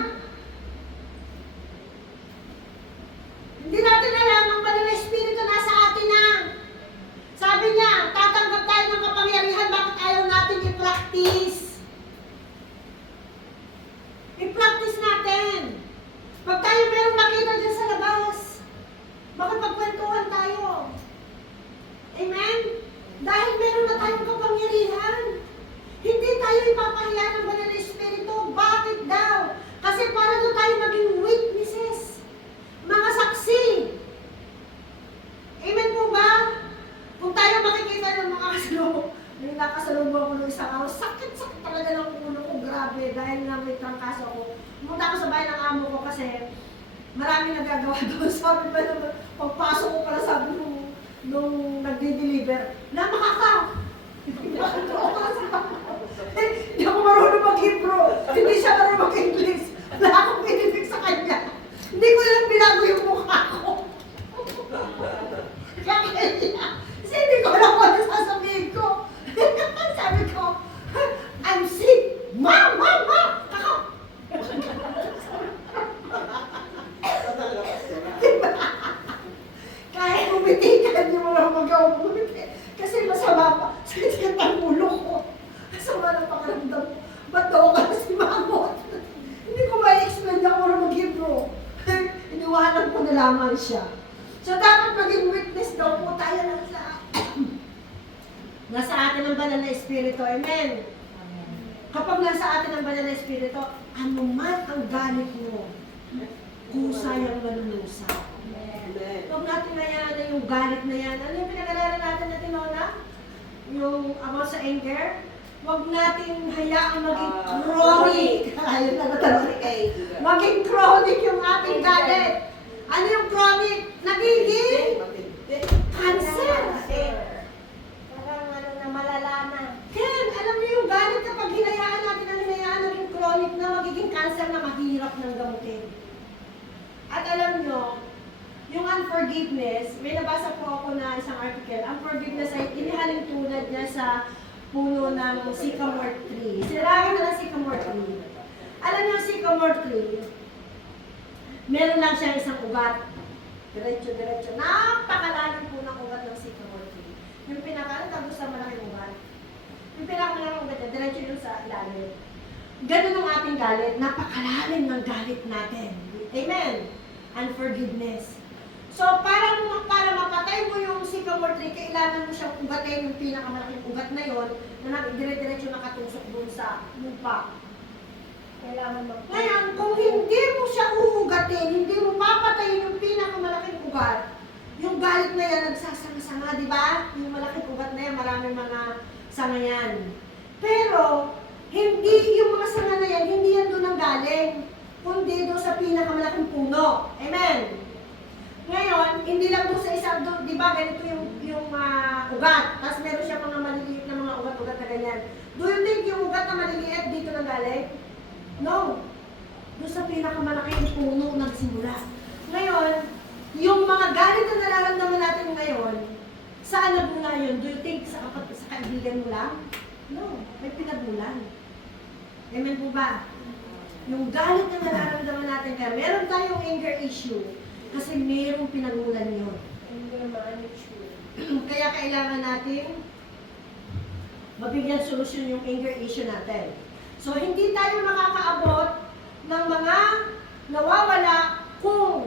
Hindi natin alam ang banal na Espiritu nasa atin na. Sabi niya, tatanggap tayo ng kapangyarihan, bakit ayaw natin i-practice? I-practice natin. Pag tayo merong makita dyan sa labas, bakit pagkwentuhan tayo? Amen? Dahil meron na tayong kapangyarihan. Hindi tayo ipapahiya ng banal na Espiritu. Bakit daw? Kasi para doon tayo maging witnesses. Mga saksi. Amen po ba? Kung tayo makikita ng mga may nakasalubong ko ng isang araw, sakit-sakit talaga ng ulo ko, grabe, dahil nga may trangkaso ako. Pumunta ako sa bahay ng amo ko kasi marami nagagawa doon. Sabi pa naman, pagpasok ko pala sabi nung nagdi-deliver, na makaka! Hindi ako marunong mag-Hebrew. Hindi siya marunong mag-English. Wala akong inibig sa kanya. Hindi ko lang binago yung mukha ko. Kaya kasi hindi ko alam kung ano sasabihin ko. Sabi ko, I'm sick. Ma! Ako! Kahit umitikan niyo wala magawa umiti. Kasi masama pa. Sakit ang ulo ko. Masama ng pakiramdam ko. Ba't daw ka na si Mamot? Hindi ko ma-explain na ako na mag-Hebrew. Iniwanan ko na lamang siya. So dapat maging witness daw po tayo nasa atin ang banal na Espiritu. Amen? Kapag nasa atin ang banal na Espiritu, ano man ang galit mo, kusay ang malulusa. Huwag natin nayanan yung galit na yan. Ano yung pinag-alalan natin na tinona? Yung about sa anger? Huwag natin hayaang maging chronic. Ayun na talaga. Maging chronic yung ating galit. Ano yung chronic? Nagiging cancer. Parang ano na malalaman. Ken, alam niyo yung galit kapag hinayaan natin ang hinayaan naging chronic na magiging cancer na mahirap ng gamutin. At alam niyo, yung unforgiveness, may nabasa po ako na isang article, unforgiveness ay inihalin tulad niya sa puno ng sycamore tree. Sinarangin na ng sycamore tree. Alam niyo yung sycamore tree, meron lang siya isang ugat. Diretso-diretso. Napakalalim po ng ugat ng sycamore tree. Yung tapos sa malaking ugat. Yung pinakamalang ugat niya, diretso yun sa ilalim. Ganun ang ating galit. Napakalalim ng galit natin. Amen? Unforgiveness. So, para mapatay mo yung sycamore tree, kailangan mo siyang ugatin yung pinakamalaking ugat na yon na dire-diretso nakatusok dun sa lupa. Kailangan Ngayon, kung hindi mo siya uugatin, hindi mo papatayin yung pinakamalaking ugat, yung galit na yan nagsasanga-sanga, di ba? Yung malaking ugat na yan, maraming mga sanga yan. Pero, hindi yung mga sanga na yan, hindi yan doon ang galing, kundi doon sa pinakamalaking puno. Amen? Ngayon, hindi lang doon sa isang doon, di ba, ganito yung ugat, tapos meron siya mga maliliit na mga ugat-ugat na ganyan. Do you think yung ugat na maliliit dito nang galing? No. Doon sa pinakamalaking puno nagsimula. Ngayon, yung mga galit na nararamdaman natin ngayon, saan nagmula yun? Do you think sa kaibigan mo lang? No. May pinagmulan. Amen po ba? Yung galit na nararamdaman natin kaya meron tayong anger issue kasi mayroong pinagmulan yun. Kaya kailangan natin mabigyan solusyon yung anger issue natin. So, hindi tayo makakaabot ng mga nawawala kung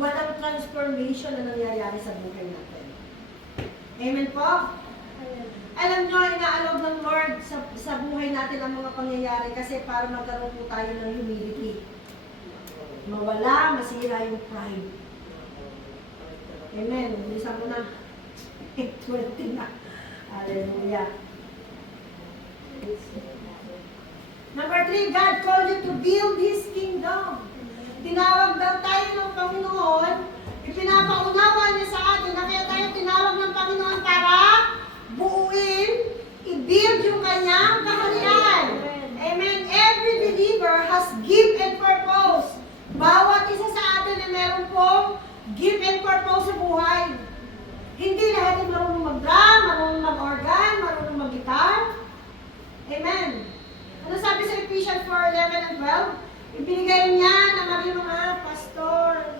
walang transformation na nangyayari sa buhay natin. Amen po? Alam nyo, inaalog ng Lord sa buhay natin ang mga pangyayari kasi para magkaroon po tayo ng humility. Mawala, masira yung pride. Amen. Bilisan mo na. 20 na. Hallelujah. Number 3, God called you to build His kingdom. Tinawag daw tayo ng Panginoon, ipinapaunawa niya sa atin na kaya tayo tinawag ng Panginoon para buuin, i-build yung kanyang kaharian. Amen. Every believer has gift and purpose. Bawat isa sa atin ay meron pong gift and purpose sa buhay. Hindi lahat ay marunong mag-drum, marunong mag-organ, marunong mag-guitar. Amen. Ano sabi sa Ephesians 4:11 and 12? Ibinigay niya na maging mga pastor.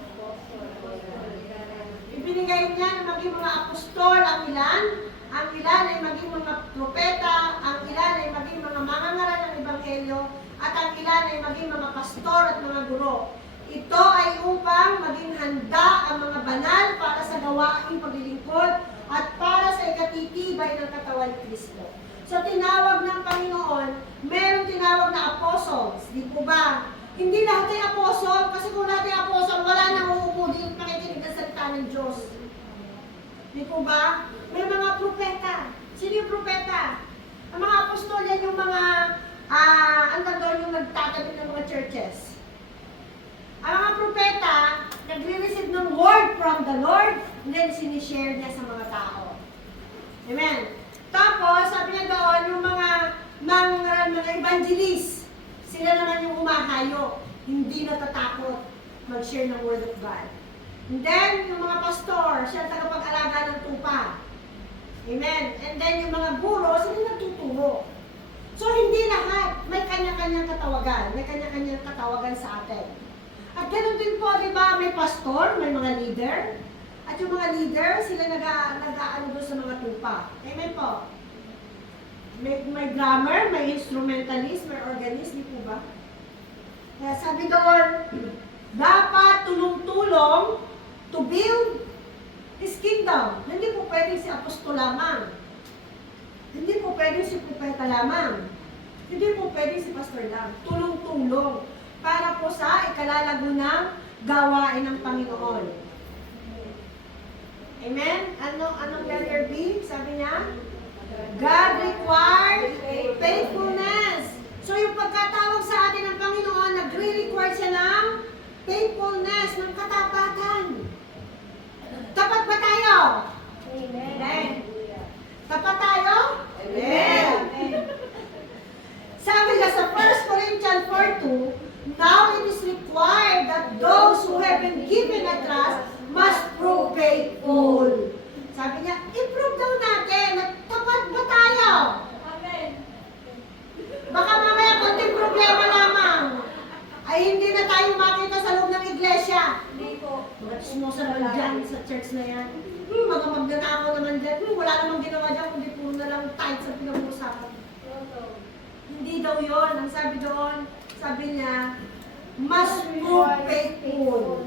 Ibinigay niya na maging mga apostol ang ilan. Ang ilan ay maging mga propeta, ang ilan ay maging mga mangangaral ng ebanghelyo, at ang ilan ay maging mga pastor at mga guro. Ito ay upang maging handa ang mga banal para sa gawaing paglilingkod at para sa ikatitibay ng katawan ni Kristo. So tinawag ng Panginoon, meron tinawag na apostles, di po ba? Hindi lahat ay apostle, kasi kung lahat ay apostle, wala nang uupo dito pakikinig ng salita ng Diyos. Di po ba? May mga propeta. Sino yung propeta? Ang mga apostol yan yung mga, doon yung nagtatabi ng mga churches. Ang mga propeta, nagre-receive ng word from the Lord, and then sinishare niya sa mga tao. Amen. Tapos, sabi niya doon, yung mga evangelist, sila naman yung umahayo, hindi natatakot mag-share ng word of God. And then, yung mga pastor, siya tagapag-alaga ng tupa. Amen. And then, yung mga guro, sila nagtuturo. So, hindi lahat. May kanya-kanyang katawagan. May kanya-kanyang katawagan sa atin. At ganoon din po, di ba, may pastor, may mga leader. At yung mga leader, sila nag-aano doon sa mga tupa. Amen po. May drummer, may instrumentalist, may organist, di po ba? Kaya sabi doon, dapat tulong-tulong to build His kingdom. Hindi po pwedeng si apostol lamang. Hindi po pwedeng si propeta lamang. Hindi po pwedeng si pastor lang. Tulong-tulong para po sa ikalalago ng gawain ng Panginoon. Amen? Anong letter B? Sabi niya? God requires faithfulness. So yung pagkatawag sa atin ng Panginoon, nagre-require siya ng faithfulness, ng katapatan. Tapat ba tayo? Amen. Tapat tayo? Amen. Sabi niya sa 1 Corinthians 4:2, now it is required that those who have been given a trust must prove faithful. Sabi niya, i-prove daw natin na tapat ba tayo? Amen. Baka mamaya konting problema lamang ay hindi na tayo makita sa loob ng iglesia. Hindi po. Mga chismosa naman dyan sa church na yan. Mga magnanakaw naman dyan. Wala namang ginawa dyan, kundi puro na lang tight sa pinag-uusapan. Hindi daw yun. Ang sabi doon, sabi niya, must prove faithful.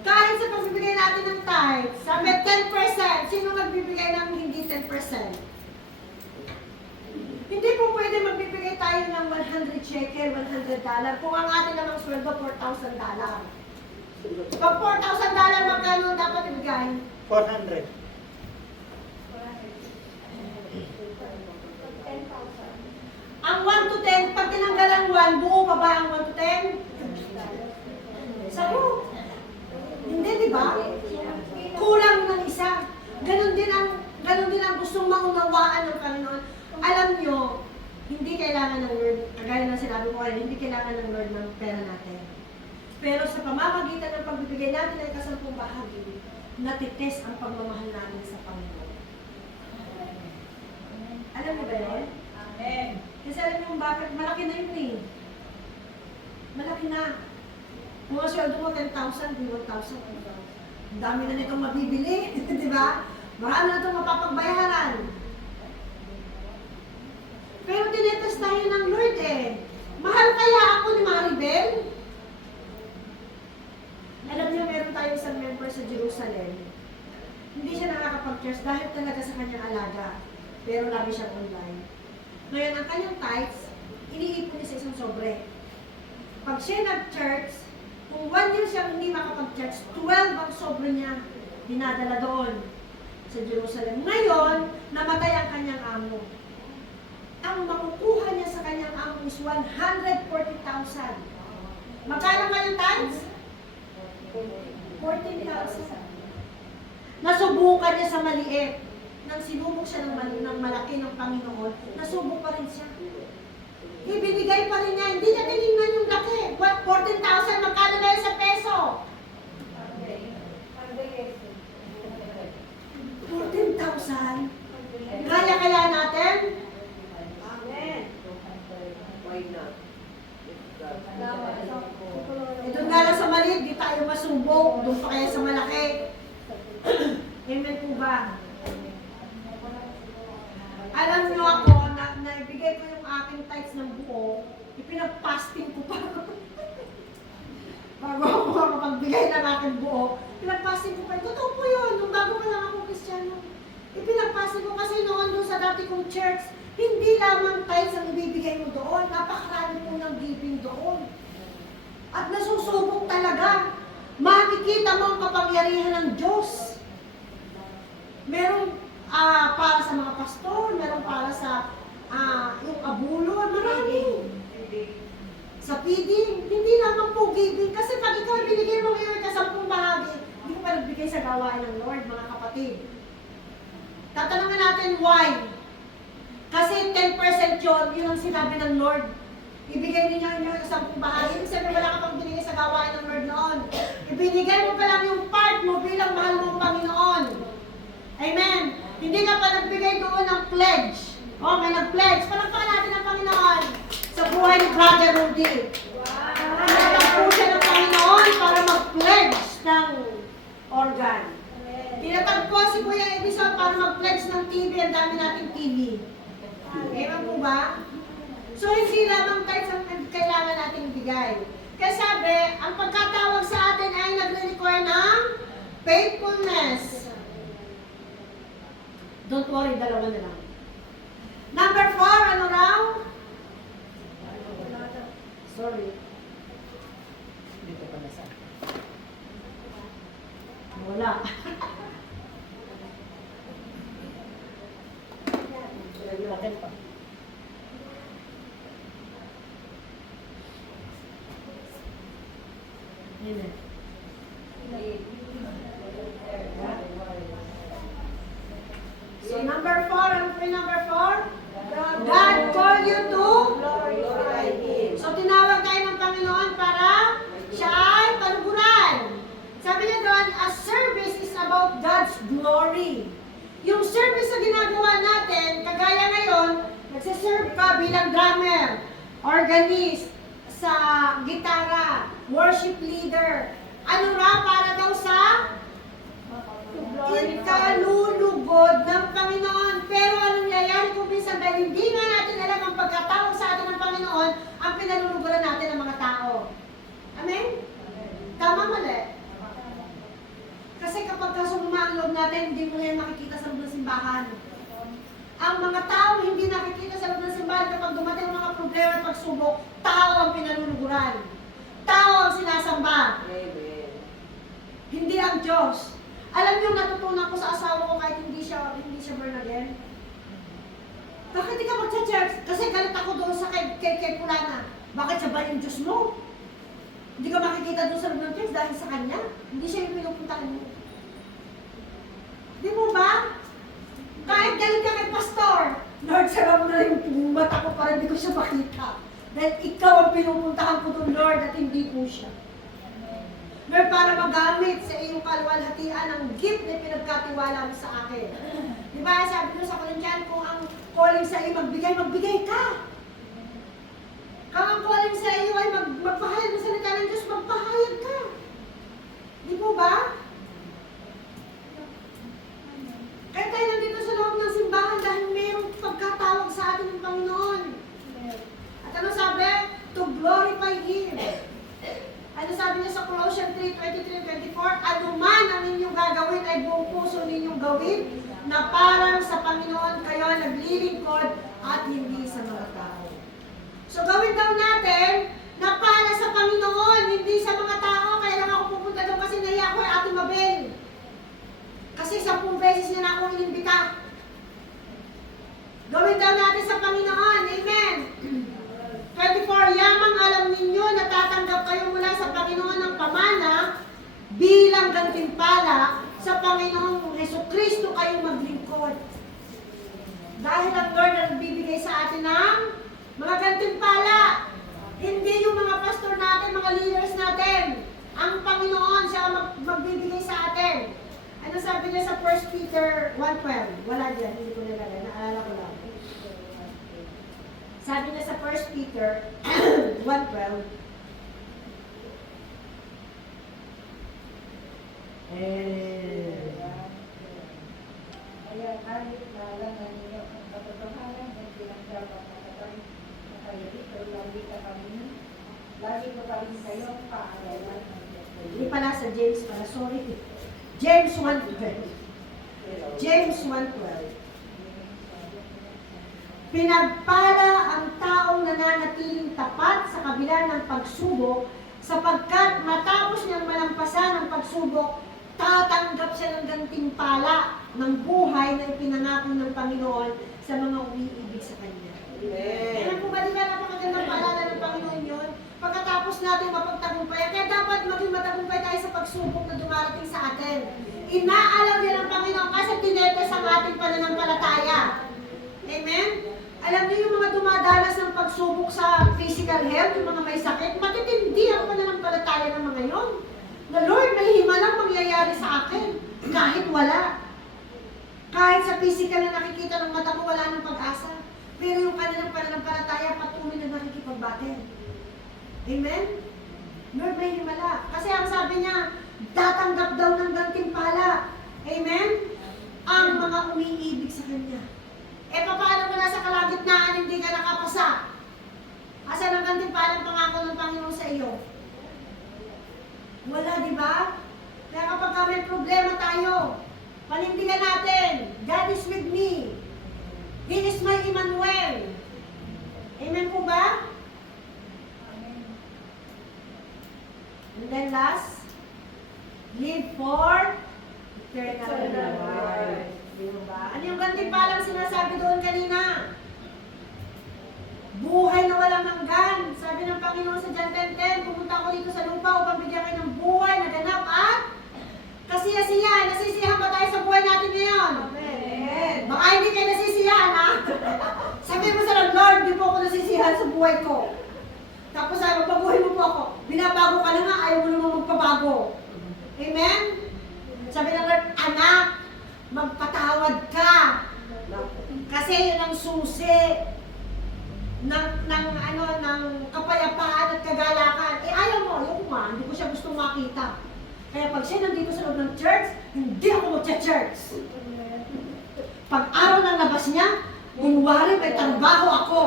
Kahit sa pagbibigay natin ng tithe, sabi 10%, sino nagbibigay ng hindi 10%? Hindi po pwede magbibigay tayo ng 100 shekel, $100 kung ang atin namang sweldo $4,000. Pag $4,000, magkano dapat ibigay? 400. Ang 1 to 10, pag tinanggal ang 1, buo pa ba ang 1 to 10? Sabi, hindi, di ba? Kulang ng isa. Ganon din ang gustong maunawaan ng Panginoon. Alam nyo, hindi kailangan ng Lord, kagaya ng sinabi ko kayo, hindi kailangan ng Lord ng pera natin. Pero sa pamamagitan ng pagbibigay natin ng kasampung bahagi, natitest ang pagmamahal natin sa Panginoon. Alam mo ba yun? Amen. Kasi alam mo bakit? Malaki na yun eh. Malaki na. Mga sweldo mo 10,000, 1,000. Ang dami na nitong mabibili, di ba? Marami na itong mapapagbayaran. Pero tinetest tayo ng Lord eh. Mahal kaya ako ni Maribel? Alam niyo, meron tayong isang member sa Jerusalem, hindi siya nakakapag-church dahil talaga sa kanyang alaga. Pero lagi siyang online. Ngayon, ang kanyang tithes, iniipon niya sa isang sobre. Pag siya nag-church, kung 1 year siyang hindi makapag-church, 12 ang sobre niya dinadala doon sa Jerusalem. Ngayon, namatay ang kanyang amo. Ang makukuha niya sa kanyang amo is 140,000. Magkano kanyang tithes? 14,000. Nasubukan niya sa maliit. Nang sinubok siya ng malaki ng Panginoon, nasubok pa rin siya. Ibinigay pa rin niya. Hindi niya tinignan yung laki. 14,000, magkano na yun sa peso? 14,000? Kaya natin? Amen. Why not? Ito nga lang sa maliit, di tayo masubok. Doon pa kaya sa malaki. Amen po ba? Alam niyo ako, naibigay ko yung aking tithes ng buo, ipinag-fasting ko pa. Bago ako makapagbigay ng aking buo, pinag-fasting ko pa. Totoo po yun, nung bago pa lang ako Kristiyano. Ipinag-fasting ko kasi noon doon sa dati kong church, hindi lamang tithes ang ibibigay mo doon, napakarami po ng giving doon. At nasusubok talaga. Makikita mo ang kapangyarihan ng Diyos. Merong para sa mga pastor, meron para sa yung abulo, marami. Sa feeding, hindi naman po giving. Kasi pag ikaw binigay mo ngayon ka 10 bahagi, hindi ko pa nagbigay sa gawain ng Lord, mga kapatid. Tatanungin natin why. Kasi 10% yun ang sinabi ng Lord. Ibigay niyo yung 10 bahagi. Ibig sabihin wala ka pang binigay sa gawain ng Lord noon. Ibinigay mo pa lang yung part mo bilang mahal mo ang Panginoon. Amen. Hindi ka pa nagbigay doon ng pledge. Oh, may nag-pledge. Palagpakan natin ang Panginoon sa buhay ni Brother Rudy. Tinatag po siya ng Panginoon para mag-pledge ng organ. Tinatag po si Kuya Edison para mag-pledge ng TV. Ang dami nating TV. Ewan po ba? So, hindi lamang tithes ang kailangan nating bigay. Kaya sabi, ang pagkatawag sa atin ay nagre-require ng faithfulness. Don't worry, dalawa na lang. Number 4, ano raw? Sorry. Dito pa nasa. Wala. Akin pa. Yun eh. So, number 4, ano po yung number 4? God called you to Glorify Him. So, tinawag tayo ng Panginoon para siya ay panuguran. Sabi niya doon, a service is about God's glory. Yung service na ginagawa natin, kagaya ngayon, nagsiserve ka bilang drummer, organist, sa gitara, worship leader. Ano ra para daw sa ikalulugod ng Panginoon. Pero anong nangyayari kung minsan dahil hindi nga natin alam ang pagkatawag sa atin ng Panginoon, ang pinaluluguran natin ng mga tao. Amen? Tama mali? Kasi kapag kasumama ang loob natin, hindi mo yan makikita sa loob ng simbahan. Ang mga tao hindi nakikita sa loob ng simbahan kapag dumating ang mga problema at pagsubok, tao ang pinaluluguran. Tao ang sinasamba. Amen. Hindi ang Diyos. Alam niyo, natutunan ko sa asawa ko kahit hindi siya born again. Bakit di ka magsa-church? Kasi galit ako doon sa kay Pulana. Bakit siya ba yung Diyos mo? Hindi ka makikita doon sa loob ng church dahil sa kanya. Hindi siya yung pinupuntahan mo. Di mo ba? Kahit galit ka kay pastor, Lord, sarap na yung mata ko para hindi ko siya makita. Dahil ikaw ang pinupuntahan ko doon, Lord, at hindi po siya. Lord, para magamit sa iyong kaluwalhatian ang gift na pinagkatiwala mo sa akin. Di ba, sabi ko sa Korintian, kung ang calling sa iyo magbigay ka. Kung ang calling sa iyo ay magpahayag ng salita ng Diyos, magpahayag ka. Di po ba? Kaya tayo nandito sa loob ng simbahan dahil mayroong pagkatawag sa atin ng Panginoon. At ano sabi? To glorify Him. Ano sabi niya sa Colossians 3:23-24, anuman ang inyong gagawin ay buong puso ninyong gawin na parang sa Panginoon kayo naglilingkod at hindi sa mga tao. So gawin daw natin na para sa Panginoon, hindi sa mga tao. Kaya lang ako pupunta doon kasi nahiya ako ay Ate Mabel. Kasi 10 beses niya na akong inimbita. Gawin daw natin sa Panginoon. Amen. 24, yamang alam ninyo na tatanggap kayo mula sa Panginoon ng pamana bilang gantimpala sa Panginoong Jesucristo kayo maglingkod. Dahil ang Lord ang bibigay sa atin ng mga gantimpala. Hindi yung mga pastor natin, mga leaders natin. Ang Panginoon siya ang magbibigay sa atin. Ano sabi niya sa 1 Peter 1:12? Wala dyan, hindi ko nilagay. Naalala ko lang. Sabi niya sa 1 Peter 1:12, Kaya kahit nalaman ninyo ang katotohanan ng pinagdapat na katarin na kayo dito, lagi ko pa rin kayong paaralan ng Diyos. hindi pala sa James pala, sorry. James 1:12. James 1:12. Pinagpala ang taong nananatiling tapat sa kabila ng pagsubok, sapagkat matapos niyang malampasan ang pagsubok, tatanggap siya ng gantimpala ng buhay na ipinangako ng Panginoon sa mga umiibig sa Kanya. Alam po ba, di ba napakagandang paalala ng Panginoon yun? Pagkatapos natin mapagtagumpay, kaya dapat maging matagumpay tayo sa pagsubok na dumarating sa atin. Inaalam din ng Panginoon kasi tinetes ang ating pananampalataya. Amen? Alam niyo yung mga dumadanas ng pagsubok sa physical health, yung mga may sakit, matitindi ang pananampalataya ng mga yon. Na Lord, may himalang mangyayari sa akin kahit wala. Kahit sa physical na nakikita ng mata ko, wala ng pag-asa. Pero yung kanilang pananampalataya, patuloy na nakikipagbatin. Amen? Lord, may himala. Kasi ang sabi niya, tatanggap daw ng gantimpala. Amen? Ang mga umiibig sa Kanya. Eh, paano mo nasa kalagitnaan hindi ka nakapasa? Asan ang gantimpalang pangako ng Panginoon sa iyo? Wala, di ba? Kaya kapag may problema tayo, panindigan natin, God is with me. He is my Emmanuel. Amen po ba? And then last, live for eternal reward. Diba? Ano yung gantimpalang sinasabi doon kanina? Buhay na walang hanggan. Sabi ng Panginoon sa John 10:10, pumunta ako dito sa lupa upang bigyan kayo ng buhay na ganap at kasiyasiyan. Nasisiyahan ba tayo sa buhay natin ngayon? Amen. Baka hindi kayo nasisiyahan, ha? Sabi mo sa Lord, di po ako nasisiyahan sa buhay ko. Tapos ay, magpabuhay mo po ako. Binabago ka na nga, ayaw mo naman magpabago. Amen? Sabi ng Lord, anak, magpatawad ka. Kasi yun ang susi ng kapayapaan at kagalakan. Eh ayaw mo, yung nga, hindi ko siya gustong makita. Kaya pag siya nandito sa loob ng church, hindi ako magcha-church. Pag araw ng labas niya, kunwari may trabaho ako.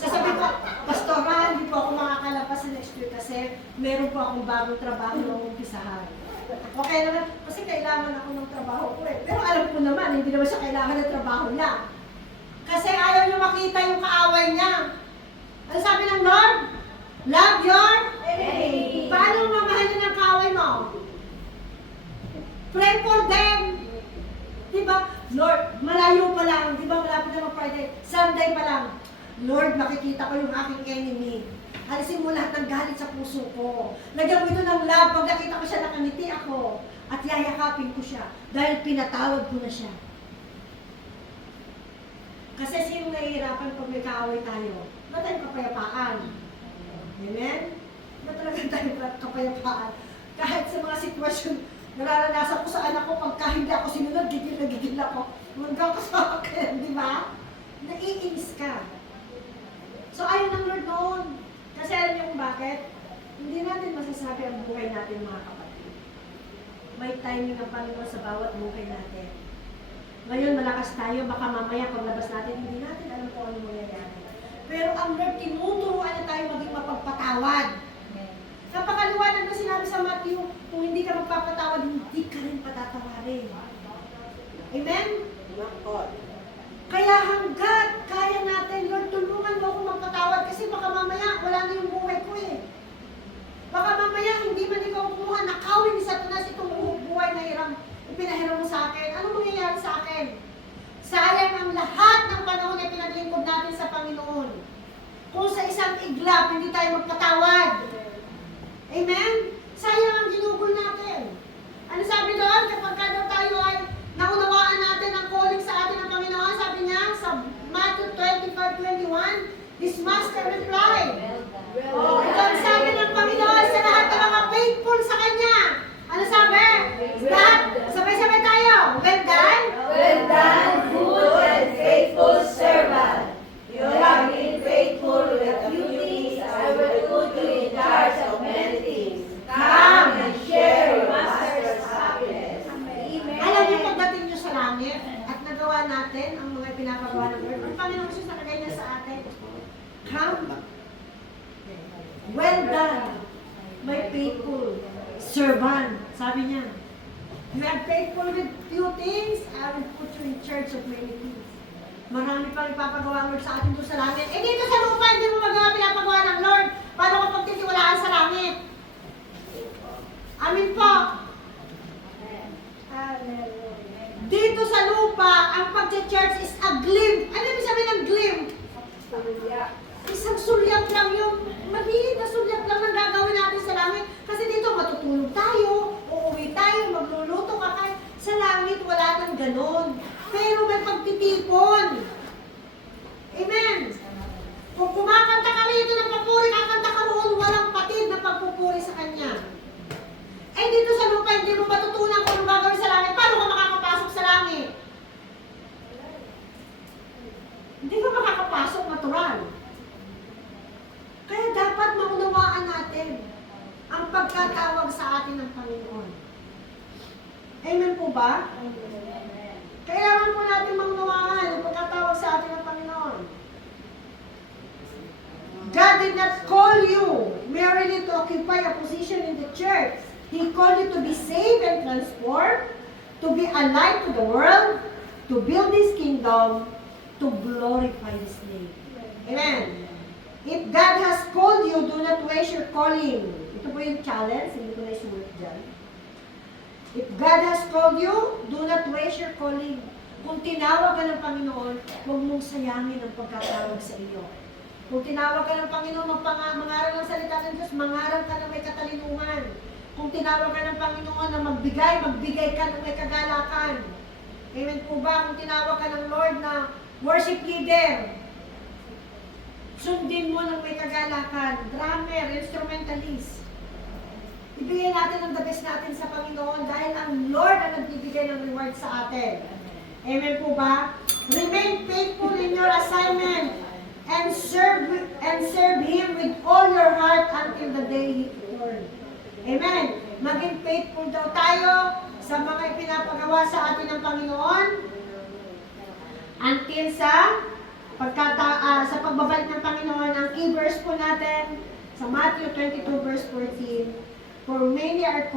Sasabihin ko, Pastora, hindi po ako makakalabas sa next week kasi meron po akong bagong trabaho na umpisahan. Okay naman, kasi kailangan ako ng trabaho ko eh. Pero alam ko naman, hindi naman siya kailangan ng trabaho niya. Kasi ayaw niya makita yung kaaway niya. Ano sabi ng Lord? Love your enemy. Paano mamahalin ang kaaway mo? Pray for them. Diba? Lord, malayo pa lang. Diba malapit na mag-Friday? Sunday pa lang. Lord, makikita ko yung aking enemy. Alisin mo lahat ng galit sa puso ko. Lagyan mo ito ng love. Pag nakita ko siya, nakangiti ako. At yayakapin ko siya. Dahil pinatawad ko na siya. Kasi sino nahihirapan pag may kaaway tayo? Ba't tayong kapayapaan? Amen? Ba't talaga tayong kapayapaan? Kahit sa mga sitwasyon, nararanasan ko sa anak ko, pagka hindi ako sinunod, gigil ako. Hanggang kasama ka yan, di ba? Naiinis ka. So ayaw ng Lord noon. Kasi alam niyo kung bakit? Hindi natin masasabi ang buhay natin, mga kapatid. May timing ang Panginoon sa bawat buhay natin. Ngayon malakas tayo, baka mamaya paglabas natin, hindi natin alam kung ano mangyayari. Pero ang Lord, tinuturuan na tayo maging mapagpatawad. Napakaliwanag na sinabi sa Matthew, kung hindi ka magpapatawad, hindi ka rin patatawarin. Amen? Kaya hanggat kaya natin, Lord, tulungan mo akong magpatawad kasi baka mamaya wala na yung buhay ko eh. Baka mamaya hindi man ikaw kumuha, nakawin ni Satanas itong buhay na ipinahiram mo sa akin. Ano mangyayari sa akin? Sayang ang lahat ng panahon na pinaglingkod natin sa Panginoon. Kung sa isang iglap, hindi tayo magpatawad. Amen? Sayang ang ginugol natin. Ano sabi doon? Kapag daw tayo ay naunawaan natin ang calling sa atin ng Panginoon, sabi niya sa Matthew 25:21, this master replied. Ito ang sabi ng Panginoon sa lahat ng mga faithful sa Kanya. Ano sabi? Lahat, sabay-sabay tayo. Well done. Well done, good and faithful servant. You have been faithful with a few things. I will put you in charge of many things. Come and share your master's happiness. Alam niyo, pagdating niyo sa langit at nagawa natin ang mga pinapagawa ng Lord, ang Panginoon Jesus nakagay niya sa atin. Come. Well done, my faithful servant. Sabi niya, you are faithful with few things, I will put you in charge of many things. Marami pang ipapagawa ng Lord sa atin doon sa langit. Eh dito sa lupa, hindi mo magawa pinapagawa ng Lord. Paano ka pagtitiwalaan sa langit? Amin po. Dito sa lupa, ang pag-church is a glimpse. Ano ibig sabihin ng glimpse? Isang sulyap lang yung maliit na sulyap lang ang gagawin natin sa langit. Kasi dito matutulog tayo, uuwi tayo, magluluto ka kahit sa langit wala nang ganon. Pero may pagtitipon. Amen. Kung kumakanta ka rito ng papuri, kakanta ka roon, walang patid na pagpupuri sa Kanya. Eh dito sa lupa, hindi mo matutunan kung anong gagawin sa langit. Paano ka makakapasok sa langit? Hindi ka makakapasok natural. Kaya dapat maunawaan natin ang pagkatawag sa atin ng Panginoon. Amen po ba? Kailangan po natin maunawaan ang pagkatawag sa atin ng Panginoon. God did not call you merely to occupy a position in the church. He called you to be saved and transformed, to be a light to the world, to build His kingdom, to glorify His name. Amen. If God has called you, do not waste your calling. Ito po yung challenge, hindi ko na isulat dyan. If God has called you, do not waste your calling. Kung tinawag ka ng Panginoon, huwag mong sayangin ang pagkatawag sa iyo. Kung tinawag ka ng Panginoon, mangaral ng salita ng Diyos, mangaral ka ng may katalinuhan. Kung tinawag ka ng Panginoon na magbigay ka ng may kagalakan. Amen po ba? Kung tinawag ka ng Lord na worship leader, sundin mo ng may kagalakan, drummer, instrumentalist. Ibigay natin ang the best natin sa Panginoon dahil ang Lord ang nagbibigay ng reward sa atin. Amen po ba? Remain faithful in your assignment and serve Him with all your heart until the day He returns. Amen. Maging faithful daw tayo sa mga ipinapagawa sa atin ng Panginoon until sa pagbabalik ng Panginoon. Ang key verse po natin sa Matthew 22 verse 14, for many are